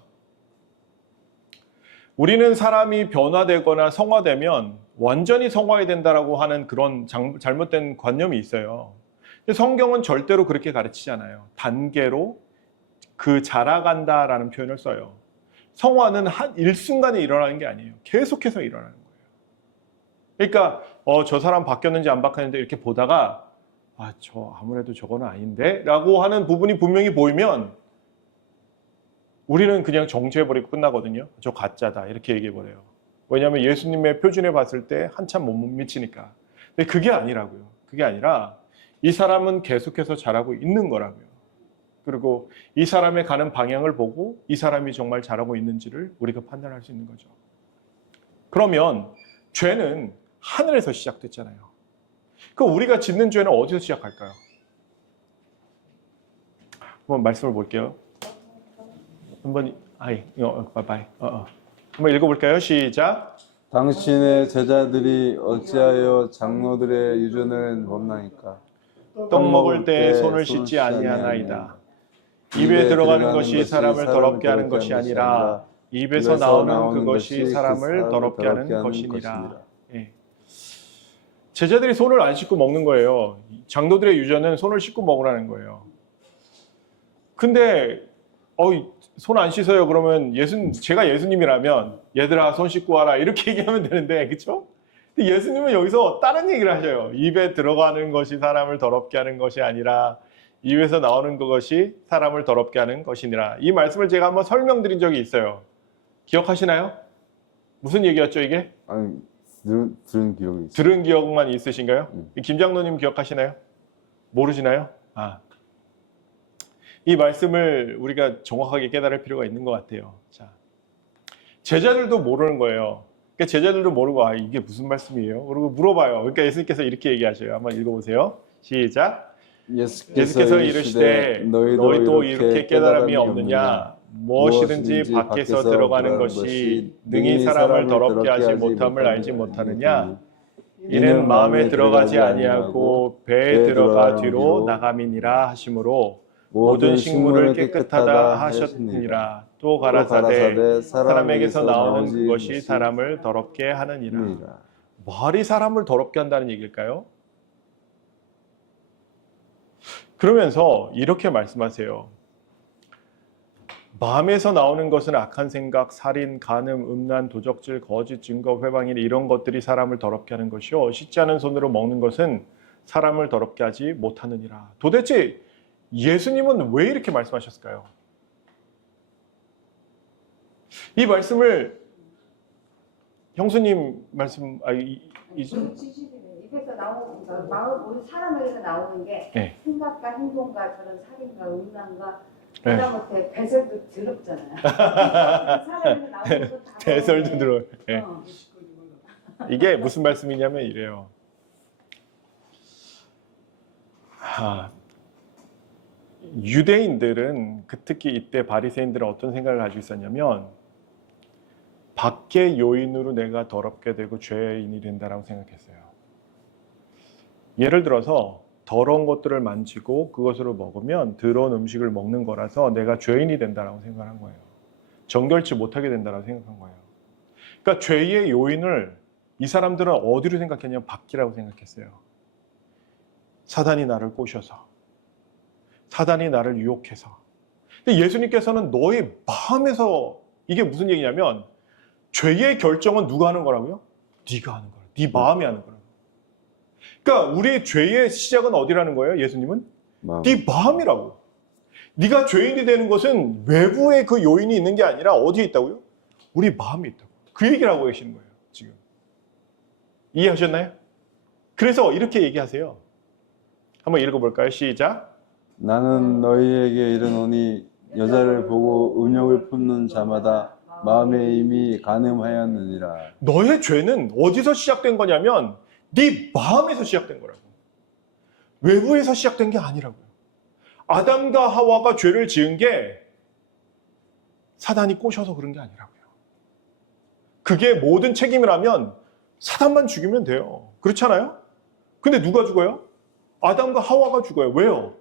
우리는 사람이 변화되거나 성화되면 완전히 성화해야 된다라고 하는 그런 잘못된 관념이 있어요. 근데 성경은 절대로 그렇게 가르치지 않아요. 단계로 그 자라간다라는 표현을 써요. 성화는 한 일순간에 일어나는 게 아니에요. 계속해서 일어나는 거예요. 그러니까 저 사람 바뀌었는지 안 바뀌었는지 이렇게 보다가 저 아무래도 저거는 아닌데 라고 하는 부분이 분명히 보이면 우리는 그냥 정죄해버리고 끝나거든요. 저 가짜다 이렇게 얘기해버려요. 왜냐하면 예수님의 표준에 봤을 때 한참 못 미치니까. 근데 그게 아니라고요. 그게 아니라 이 사람은 계속해서 자라고 있는 거라고요. 그리고 이 사람의 가는 방향을 보고 이 사람이 정말 잘하고 있는지를 우리가 판단할 수 있는 거죠. 그러면 죄는 하늘에서 시작됐잖아요. 그럼 우리가 짓는 죄는 어디서 시작할까요? 한번 말씀을 볼게요. 한번 한번 읽어볼까요? 시작. 당신의 제자들이 어찌하여 장로들의 유전을 범나니까? 떡 먹을 때 손을 씻지 아니하나이다. 입에 들어가는 것이 사람을 더럽게 하는 것이 아니라 입에서 나오는 그것이 사람을 더럽게 하는 것이니라. 예. 제자들이 손을 안 씻고 먹는 거예요. 장로들의 유전은 손을 씻고 먹으라는 거예요. 근데 손 안 씻어요. 그러면 제가 예수님이라면 얘들아 손 씻고 와라 이렇게 얘기하면 되는데, 그렇죠? 근데 예수님은 여기서 다른 얘기를 하셔요. 입에 들어가는 것이 사람을 더럽게 하는 것이 아니라 입에서 나오는 그것이 사람을 더럽게 하는 것이니라. 이 말씀을 제가 한번 설명드린 적이 있어요. 기억하시나요? 무슨 얘기였죠 이게? 아니, 들은 기억이 있어요. 들은 기억만 있으신가요? 김 장로님 기억하시나요? 모르시나요? 이 말씀을 우리가 정확하게 깨달을 필요가 있는 것 같아요. 자, 제자들도 모르는 거예요. 그러니까 제자들도 모르고 이게 무슨 말씀이에요? 그리고 물어봐요. 그러니까 예수님께서 이렇게 얘기하셔요. 한번 읽어보세요. 시작. 예수께서 이르시되 너희도 이렇게 깨달음이 없느냐? 무엇이든지 밖에서 들어가는 것이 능히 사람을 더럽게 하지 못함을 알지 못하느냐? 이는 마음에 들어가지 아니하고 배에 들어가 뒤로 나감이니라 하시므로 모든 식물을 깨끗하다 하셨느니라. 또 가라사대 사람에게서 나오는 그것이 사람을 더럽게 하느니라. 말이 사람을 더럽게 한다는 얘기일까요? 그러면서 이렇게 말씀하세요. 마음에서 나오는 것은 악한 생각, 살인, 간음, 음란, 도적질, 거짓, 증거, 회방일 이런 것들이 사람을 더럽게 하는 것이요. 씻지 않은 손으로 먹는 것은 사람을 더럽게 하지 못하느니라. 도대체 예수님은 왜 이렇게 말씀하셨을까요? 이 말씀을 형수님 말씀 입에서 나오는 마음 우리 사람에게서 나오는 게 네. 생각과 행동과 저런 살인과 음란과 그다음에 배설도 더럽잖아요. 사람에게서 나오는 거 다 배설도 들어. 네. 이게 무슨 말씀이냐면 이래요. 유대인들은 특히 이때 바리새인들은 어떤 생각을 가지고 있었냐면 밖의 요인으로 내가 더럽게 되고 죄인이 된다라고 생각했어요. 예를 들어서 더러운 것들을 만지고 그것으로 먹으면 더러운 음식을 먹는 거라서 내가 죄인이 된다라고 생각한 거예요. 정결치 못하게 된다라고 생각한 거예요. 그러니까 죄의 요인을 이 사람들은 어디로 생각했냐면 밖이라고 생각했어요. 사단이 나를 꼬셔서, 사단이 나를 유혹해서. 근데 예수님께서는 너의 마음에서, 이게 무슨 얘기냐면 죄의 결정은 누가 하는 거라고요? 네가 하는 거야. 네 마음이 하는 거라고. 그러니까 우리의 죄의 시작은 어디라는 거예요? 예수님은? 네 마음이라고. 네가 죄인이 되는 것은 외부에 그 요인이 있는 게 아니라 어디에 있다고요? 우리 마음에 있다고. 그 얘기를 하고 계시는 거예요. 지금. 이해하셨나요? 그래서 이렇게 얘기하세요. 한번 읽어볼까요? 시작. 나는 너희에게 이르노니 여자를 보고 음욕을 품는 자마다 마음에 이미 간음하였느니라. 너의 죄는 어디서 시작된 거냐면 네 마음에서 시작된 거라고. 외부에서 시작된 게 아니라고요. 아담과 하와가 죄를 지은 게 사단이 꼬셔서 그런 게 아니라고요. 그게 모든 책임을 하면 사단만 죽이면 돼요. 그렇잖아요? 근데 누가 죽어요? 아담과 하와가 죽어요. 왜요?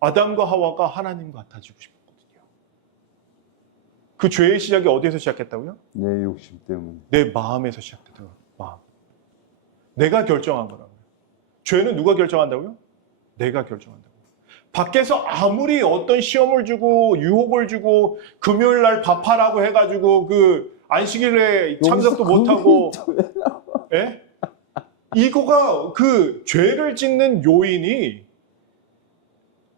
아담과 하와가 하나님 같아지고 싶었거든요. 그 죄의 시작이 어디에서 시작했다고요? 내 욕심 때문에. 내 마음에서 시작되더라고요. 마음. 내가 결정한 거라고요. 죄는 누가 결정한다고요? 내가 결정한다고요. 밖에서 아무리 어떤 시험을 주고 유혹을 주고 금요일 날 밥하라고 해가지고 그 안식일에 참석도 못하고 예? 이거가 그 죄를 짓는 요인이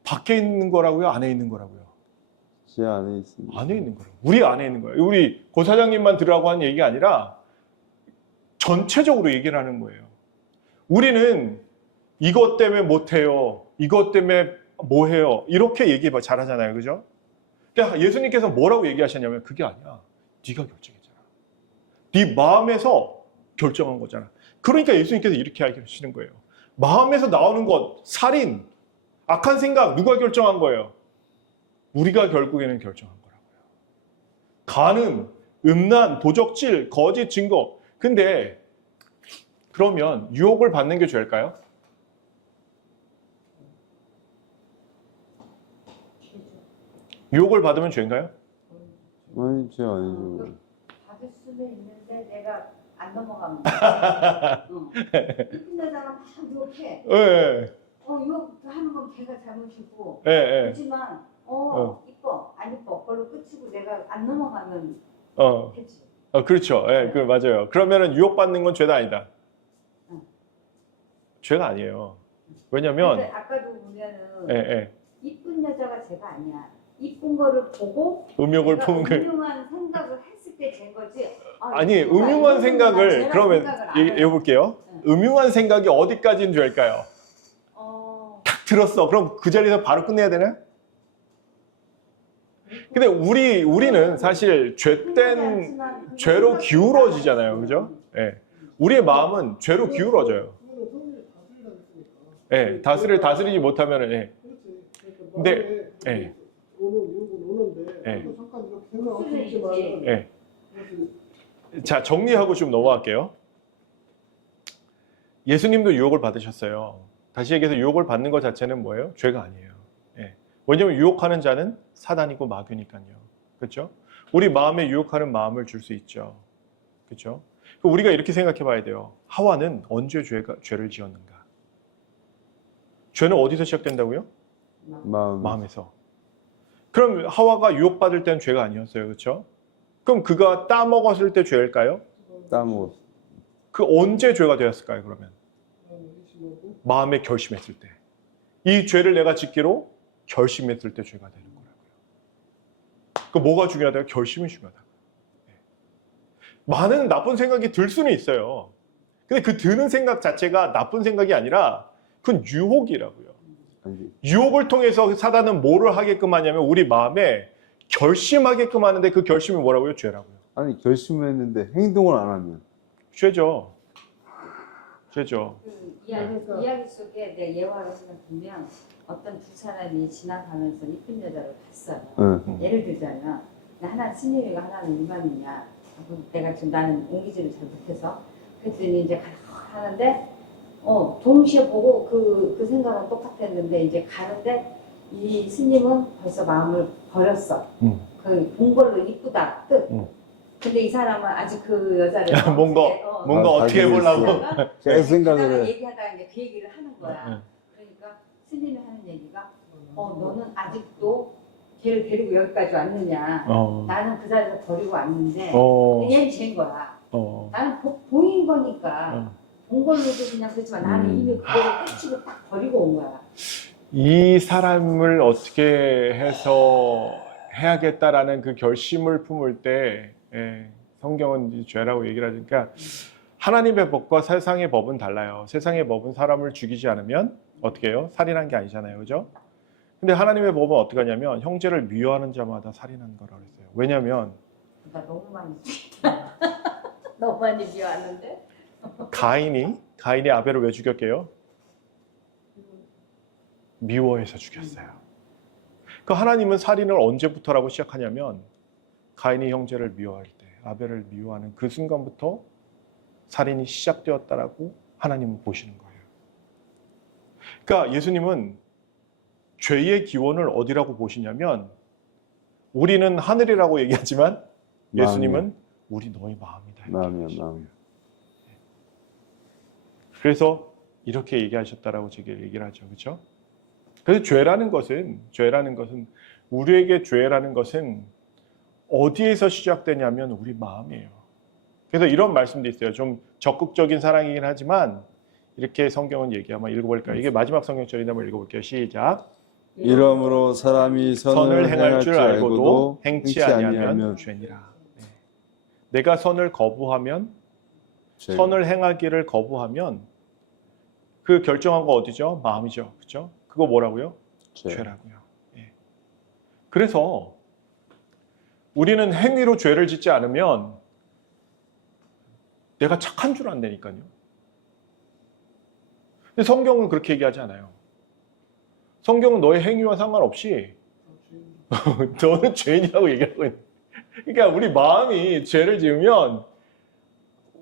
밖에 있는 거라고요? 안에 있는 거라고요? 제 안에 있습니다. 안에 있는 거라고. 우리 안에 있는 거예요. 우리 고사장님만 들으라고 하는 얘기가 아니라 전체적으로 얘기를 하는 거예요. 우리는 이것 때문에 못해요. 이것 때문에 뭐 해요. 이렇게 얘기 잘하잖아요. 그죠? 그러니까 예수님께서 뭐라고 얘기하셨냐면 그게 아니야. 네가 결정했잖아. 네 마음에서 결정한 거잖아. 그러니까 예수님께서 이렇게 하시는 거예요. 마음에서 나오는 것, 살인, 악한 생각 누가 결정한 거예요? 우리가 결국에는 결정한 거라고요. 간음, 음란, 도적질, 거짓 증거. 근데 그러면 유혹을 받는 게 죄일까요? 유혹을 받으면 죄인가요? 아니, 제 아니죠. 받을 수는 있는데 내가 안 넘어가면 이쁜 여자가 막 유혹해. 예, 유혹하는 건 걔가 잘못이고 예, 예. 그렇지만 어. 이뻐 안 이뻐 그걸로 끝이고 내가 안 넘어가면 어, 되지. 그렇죠. 예, 맞아요. 그러면은 유혹받는 건 죄가 아니다. 응. 죄가 아니에요. 왜냐면, 근데 아까도 보면은 예, 예. 이쁜 여자가 죄가 아니야. 이쁜 거를 보고 음욕을 내가 품은 그. 음흉한 생각을 했을 때 된 거지. 아니, 이쁘다, 음흉한 이거는 생각을, 난 죄라는 그러면, 생각을 안 해요. 해볼게요. 응. 음흉한 생각이 어디까지는 죄일까요? 딱 들었어. 그럼 그 자리에서 바로 끝내야 되나? 근데 우리는 사실 죄된 죄로 기울어지잖아요. 그죠? 예. 우리의 마음은 죄로 기울어져요. 그거는 성령이 다스리라고 했으니까. 예. 다스리지 못하면은, 예. 그렇지. 그러니까 근데, 마음에 예. 오는 유혹은 오는데 예. 또 잠깐 이렇게 생각할 수 수준이 있지만 있지. 예. 그것이 자, 정리하고 좀 넘어갈게요. 예수님도 유혹을 받으셨어요. 다시 얘기해서 유혹을 받는 것 자체는 뭐예요? 죄가 아니에요. 예. 왜냐면 유혹하는 자는 사단이고 마귀니까요. 그렇죠? 우리 마음에 유혹하는 마음을 줄 수 있죠. 그렇죠? 우리가 이렇게 생각해 봐야 돼요. 하와는 언제 죄를 지었는가? 죄는 어디서 시작된다고요? 마음에서. 그럼 하와가 유혹받을 때는 죄가 아니었어요. 그렇죠? 그럼 그가 따먹었을 때 죄일까요? 따먹었어. 그 언제 죄가 되었을까요? 그러면 의심하고 마음에 결심했을 때. 이 죄를 내가 짓기로 결심했을 때 죄가 되는 거라고요. 그 뭐가 중요하다고요? 결심이 중요하다고요. 많은 나쁜 생각이 들 수는 있어요. 근데 그 드는 생각 자체가 나쁜 생각이 아니라 그건 유혹이라고요. 아니, 유혹을 통해서 사단은 뭐를 하게끔 하냐면 우리 마음에 결심하게끔 하는데 그 결심이 뭐라고요? 죄라고요. 아니 결심을 했는데 행동을 안 하면 죄죠. 죄죠. 그 이야기 속에 내 예화를 하나 보면 어떤 두 사람이 지나가면서 이쁜 여자를 봤어요. 응. 예를 들자면 하나는 스님이고 하나는 일반이냐. 내가 지금 나는 옹기질을 잘 못해서 그랬더니 이제 가는데 동시에 보고 그 생각은 똑같았는데 이제 가는데 이 스님은 벌써 마음을 버렸어. 그 본 걸로 이쁘다 뜻. 근데 이 사람은 아직 그 여자를 뭔가 어떻게 해보려고. 제 생각을 해. 얘기하다가 이제 그 얘기를 하는 거야. 그러니까 스님이 하는 얘기가 너는 아직도 걔를 데리고 여기까지 왔느냐. 나는 그 자리에서 버리고 왔는데 얘는 죄인 거야. 나는 보인 거니까 본 걸로도 그냥 그렇지만 나는 이미 그걸 끝으로 딱 버리고 온 거야. 이 사람을 어떻게 해서 해야겠다라는 그 결심을 품을 때 성경은 이제 죄라고 얘기를 하니까 하나님의 법과 세상의 법은 달라요. 세상의 법은 사람을 죽이지 않으면 어떻게 해요? 살인한 게 아니잖아요. 그죠? 근데 하나님의 법은 어떻게 하냐면 형제를 미워하는 자마다 살인하는 거라고 했어요. 왜냐하면 나 너무 많이 너무 많이 미워하는데 가인이 아벨을 왜 죽였게요? 미워해서 죽였어요. 그 하나님은 살인을 언제부터라고 시작하냐면 가인이 형제를 미워할 때 아벨을 미워하는 그 순간부터 살인이 시작되었다라고 하나님은 보시는 거예요. 그러니까 예수님은 죄의 기원을 어디라고 보시냐면 우리는 하늘이라고 얘기하지만 예수님은 우리 너희 마음이다. 이렇게 마음이야, 얘기하시죠. 마음. 그래서 이렇게 얘기하셨다라고 제가 얘기를 하죠. 그렇죠? 그래서 죄라는 것은 우리에게 죄라는 것은 어디에서 시작되냐면 우리 마음이에요. 그래서 이런 말씀도 있어요. 좀 적극적인 사랑이긴 하지만 이렇게 성경은 한번 읽어볼까요? 이게 마지막 성경절인데 한번 읽어볼게요. 시작. 이러므로 사람이 선을 행할 줄 알고도 행치 아니하면 죄니라. 네. 내가 선을 거부하면 죄. 선을 행하기를 거부하면 그 결정한 거 어디죠? 마음이죠. 그렇죠? 그거 뭐라고요? 죄. 죄라고요. 예. 그래서 우리는 행위로 죄를 짓지 않으면 내가 착한 줄 안다니까요. 근데 성경은 그렇게 얘기하지 않아요. 성경은 너의 행위와 상관없이 너는 죄인이라고 얘기하고 있는. 그러니까 우리 마음이 죄를 지으면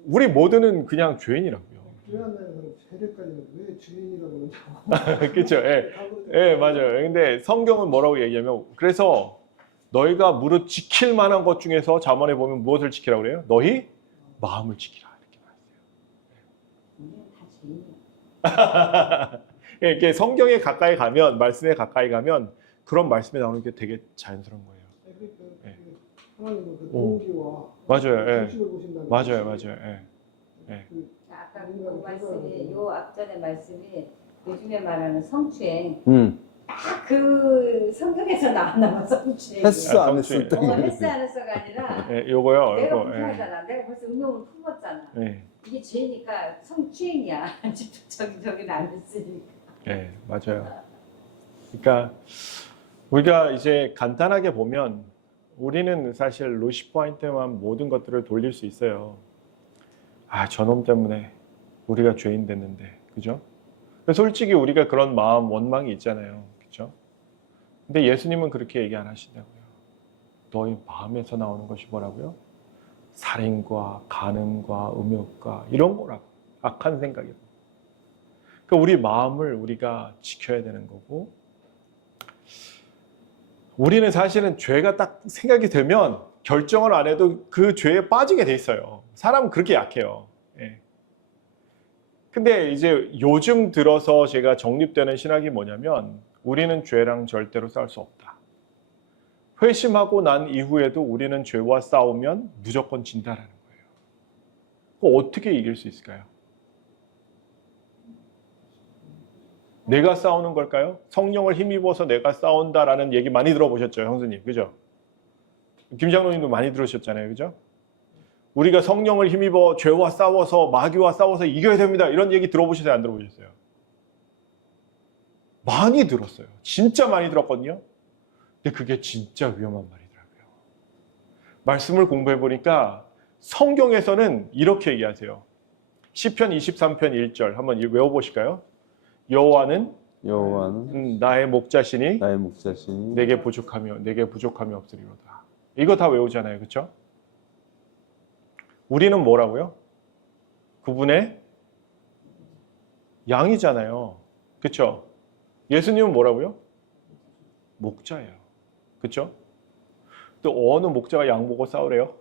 우리 모두는 그냥 죄인이라고요. 죄한 날에는 죄를까지는 왜 죄인이라고 그러냐고. 그렇죠. 예, 맞아요. 근데 성경은 뭐라고 얘기하면 그래서 너희가 무릇 지킬 만한 것 중에서 잠언에 보면 무엇을 지키라고 그래요? 너희 마음을 지키라 이렇게 말했어요. 우리는 다 죄인이야. 이렇게 성경에 가까이 가면 말씀에 가까이 가면 그런 말씀이 나오는 게 되게 자연스러운 거예요. 그러니까 하나님은 그 오. 동기와 맞아요. 예. 정신을 보신다는 맞아요, 것이 맞아요. 예. 아까 그 말씀이 요 앞전에 말씀이 요즘에 말하는 성추행 딱 그 성경에서 나왔나 봐. 성추행. 했어 안 성추행. 했을 때. 했어 안 했어가 아니라 예, 요거요. 내가 요거. 불편하잖아. 내가 벌써 음욕을 품었잖아. 예. 이게 죄니까 성추행이야. 저기는 안 했으니까. 예, 맞아요. 그러니까 우리가 이제 간단하게 보면 우리는 사실 루시퍼한테만 모든 것들을 돌릴 수 있어요. 아, 저놈 때문에 우리가 죄인 됐는데, 그죠? 솔직히 우리가 그런 마음, 원망이 있잖아요, 그죠? 근데 예수님은 그렇게 얘기 안 하신다고요. 너희 마음에서 나오는 것이 뭐라고요? 살인과 간음과 음욕과 이런 거라고. 악한 생각이라고. 그러니까 우리 마음을 우리가 지켜야 되는 거고, 우리는 사실은 죄가 딱 생각이 되면 결정을 안 해도 그 죄에 빠지게 돼 있어요. 사람은 그렇게 약해요. 예. 근데 이제 요즘 들어서 제가 정립되는 신학이 뭐냐면 우리는 죄랑 절대로 싸울 수 없다. 회심하고 난 이후에도 우리는 죄와 싸우면 무조건 진다라는 거예요. 그거 어떻게 이길 수 있을까요? 내가 싸우는 걸까요? 성령을 힘입어서 내가 싸운다라는 얘기 많이 들어보셨죠, 형수님, 그죠? 김장로님도 많이 들으셨잖아요, 그죠? 우리가 성령을 힘입어 죄와 싸워서 마귀와 싸워서 이겨야 됩니다. 이런 얘기 들어보셨어요, 안 들어보셨어요? 많이 들었어요. 진짜 많이 들었거든요. 근데 그게 진짜 위험한 말이더라고요. 말씀을 공부해 보니까 성경에서는 이렇게 얘기하세요. 시편 23편 1절 한번 외워보실까요? 여호와는 나의 목자시니 나의 목자시니 내게 부족함이 없으리로다. 이거 다 외우잖아요, 그렇죠? 우리는 뭐라고요? 그분의 양이잖아요, 그렇죠? 예수님은 뭐라고요? 목자예요, 그렇죠? 또 어느 목자가 양 보고 싸우래요?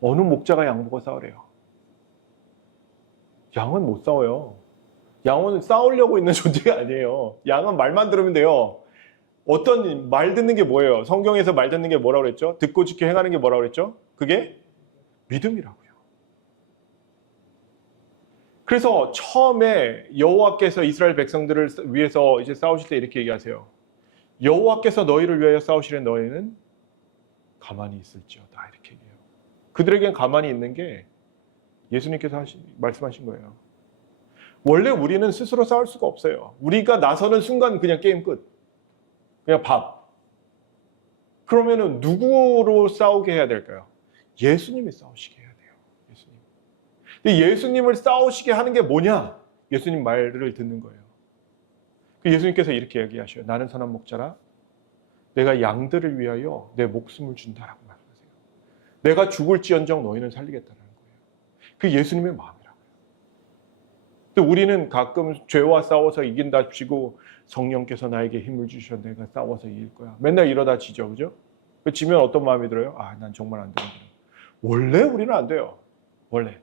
어느 목자가 양 보고 싸우래요? 양은 못 싸워요. 양은 싸우려고 있는 존재가 아니에요. 양은 말만 들으면 돼요. 어떤 말 듣는 게 뭐예요? 성경에서 말 듣는 게 뭐라고 그랬죠? 듣고 지켜 행하는 게 뭐라고 그랬죠? 그게 믿음이라고요. 그래서 처음에 여호와께서 이스라엘 백성들을 위해서 이제 싸우실 때 이렇게 얘기하세요. 여호와께서 너희를 위하여 싸우시는 너희는 가만히 있을지어다, 이렇게 얘기해요. 그들에겐 가만히 있는 게 예수님께서 말씀하신 거예요. 원래 우리는 스스로 싸울 수가 없어요. 우리가 나서는 순간 그냥 게임 끝. 그냥 밥. 그러면은 누구로 싸우게 해야 될까요? 예수님이 싸우시게 해야 돼요. 예수님. 근데 예수님을 싸우시게 하는 게 뭐냐? 예수님 말을 듣는 거예요. 예수님께서 이렇게 얘기하셔요. 나는 선한 목자라. 내가 양들을 위하여 내 목숨을 준다라고 말씀하세요. 내가 죽을지언정 너희는 살리겠다라는 거예요. 그게 예수님의 마음이라고요. 근데 우리는 가끔 죄와 싸워서 이긴답시고 성령께서 나에게 힘을 주셔 내가 싸워서 이길 거야. 맨날 이러다 지죠, 그죠? 지면 어떤 마음이 들어요? 아, 난 정말 안 되는구나. 원래 우리는 안 돼요. 원래.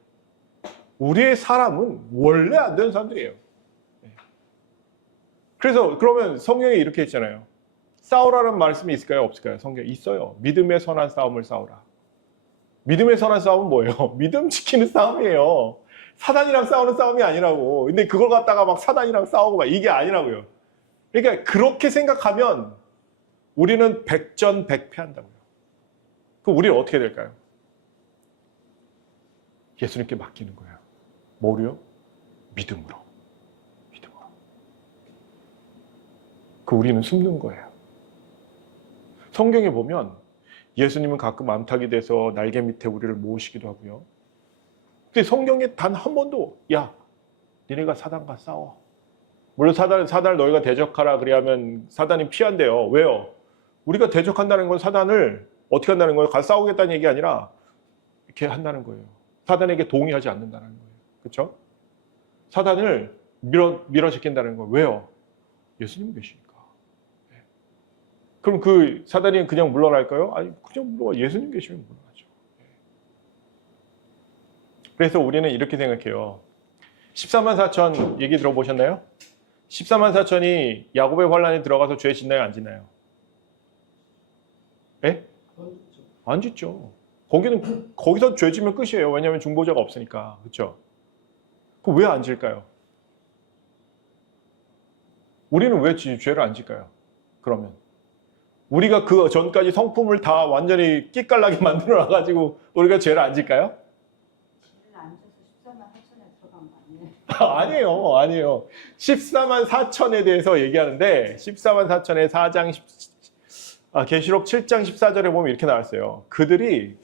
우리의 사람은 원래 안 되는 사람들이에요. 그래서 그러면 성경에 이렇게 했잖아요. 싸우라는 말씀이 있을까요? 없을까요? 성경에 있어요. 믿음의 선한 싸움을 싸우라. 믿음의 선한 싸움은 뭐예요? 믿음 지키는 싸움이에요. 사단이랑 싸우는 싸움이 아니라고. 근데 그걸 갖다가 막 사단이랑 싸우고 막 이게 아니라고요. 그러니까 그렇게 생각하면 우리는 백전백패한다고요. 그럼 우리는 어떻게 될까요? 예수님께 맡기는 거예요. 뭐로요? 믿음으로. 믿음으로. 그 우리는 숨는 거예요. 성경에 보면 예수님은 가끔 암탉이 돼서 날개 밑에 우리를 모으시기도 하고요. 근데 성경에 단 한 번도 야, 니네가 사단과 싸워. 물론 사단을 너희가 대적하라 그래야면 사단이 피한대요. 왜요? 우리가 대적한다는 건 사단을 어떻게 한다는 거예요? 가서 싸우겠다는 얘기 아니라 이렇게 한다는 거예요. 사단에게 동의하지 않는다는 거예요. 그렇죠? 사단을 밀어제낀다는 거예요. 왜요? 예수님 계시니까. 네. 그럼 그 사단이 그냥 물러날까요? 아니, 그냥 물러와. 예수님 계시면 물러나죠. 네. 그래서 우리는 이렇게 생각해요. 14만 4천 얘기 들어보셨나요? 14만 4천이 야곱의 환란에 들어가서 죄 짓나요? 안 짓나요? 예? 안 짓죠. 거기서 죄 지면 끝이에요. 왜냐하면 중보자가 없으니까. 그렇죠? 그럼 왜 안 질까요? 우리는 왜 죄를 안 질까요? 그러면 우리가 그 전까지 성품을 다 완전히 끼깔나게 만들어 놔가지고 우리가 죄를 안 질까요? 죄를 안 져서 14만 4천에 들어간 거 아니에요? 아니에요. 14만 4천에 대해서 얘기하는데 14만 4천의 4장 계시록 7장 14절에 보면 이렇게 나왔어요. 그들이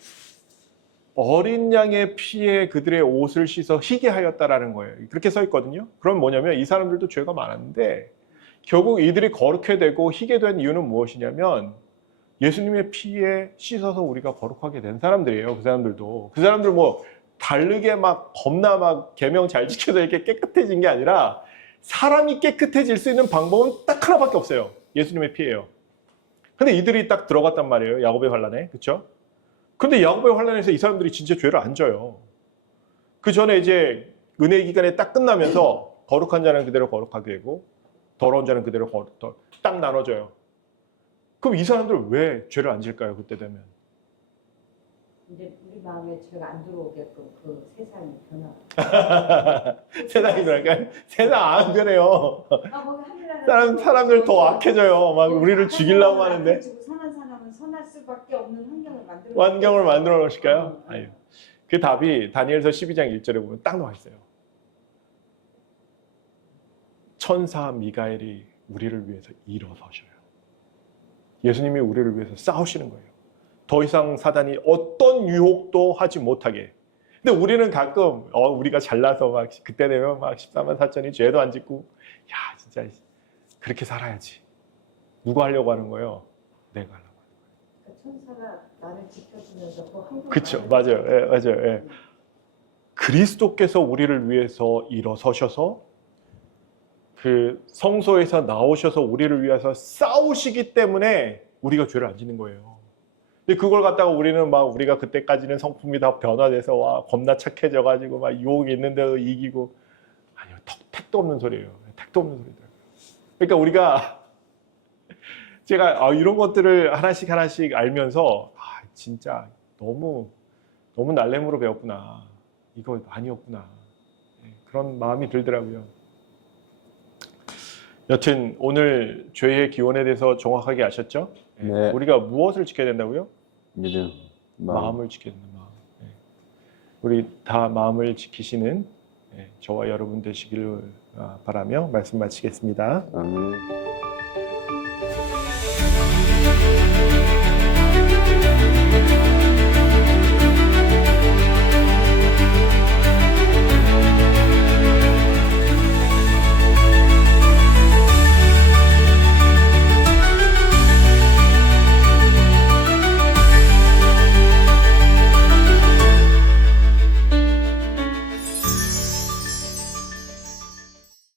어린 양의 피에 그들의 옷을 씻어 희게 하였다라는 거예요. 그렇게 써 있거든요. 그럼 뭐냐면 이 사람들도 죄가 많았는데 결국 이들이 거룩해 되고 희게 된 이유는 무엇이냐면 예수님의 피에 씻어서 우리가 거룩하게 된 사람들이에요. 그 사람들도. 그 사람들 뭐 다르게 막 겁나 막 계명 잘 지켜서 이렇게 깨끗해진 게 아니라 사람이 깨끗해질 수 있는 방법은 딱 하나밖에 없어요. 예수님의 피예요. 근데 이들이 딱 들어갔단 말이에요. 야곱의 환란에. 그렇죠? 근데 야곱의 환란에서 이 사람들이 진짜 죄를 안 져요. 그 전에 이제 은혜 기간이 딱 끝나면서 거룩한 자는 그대로 거룩하게 되고 더러운 자는 그대로 딱 나눠져요. 그럼 이 사람들 왜 죄를 안 질까요? 그때 되면. 이제 우리 마음에 죄가 안 들어오게끔 그 세상이 변화. 세상이 그러니까 세상 안 변해요. 아, 사람들 더 악해져요. 막 우리를 죽이려고 하는데. 선한 사람은 선할 수밖에 없는 환경을 만들어 놓으실까요? 아유. 그 답이 다니엘서 12장 1절에 보면 딱 나와 있어요. 천사 미가엘이 우리를 위해서 일어서셔요. 예수님이 우리를 위해서 싸우시는 거예요. 더 이상 사단이 어떤 유혹도 하지 못하게. 근데 우리는 가끔 우리가 잘나서 막 그때 되면 막 14만 4천이 죄도 안 짓고 야 진짜 그렇게 살아야지. 누가 하려고 하는 거예요? 내가 하려고 하는 거예요. 천사가 나를 지켜주면서 그 환경. 그렇죠, 맞아요, 예, 맞아요. 예. 그리스도께서 우리를 위해서 일어서셔서 그 성소에서 나오셔서 우리를 위해서 싸우시기 때문에 우리가 죄를 안 짓는 거예요. 근데 그걸 갖다가 우리는 막 우리가 그때까지는 성품이 다 변화돼서 와 겁나 착해져가지고 막 유혹이 있는데도 이기고 아니요, 택도 없는 소리예요. 택도 없는 소리더라고요. 그러니까 우리가 제가 이런 것들을 하나씩 알면서 진짜 너무 날래무로 배웠구나. 이거 아니었구나. 그런 마음이 들더라고요. 여튼 오늘 죄의 기원에 대해서 정확하게 아셨죠? 네. 우리가 무엇을 지켜야 된다고요? 믿음, 마음을 지켜야 된다. 마음. 우리 다 마음을 지키시는 저와 여러분 되시기를 바라며 말씀 마치겠습니다. 아멘.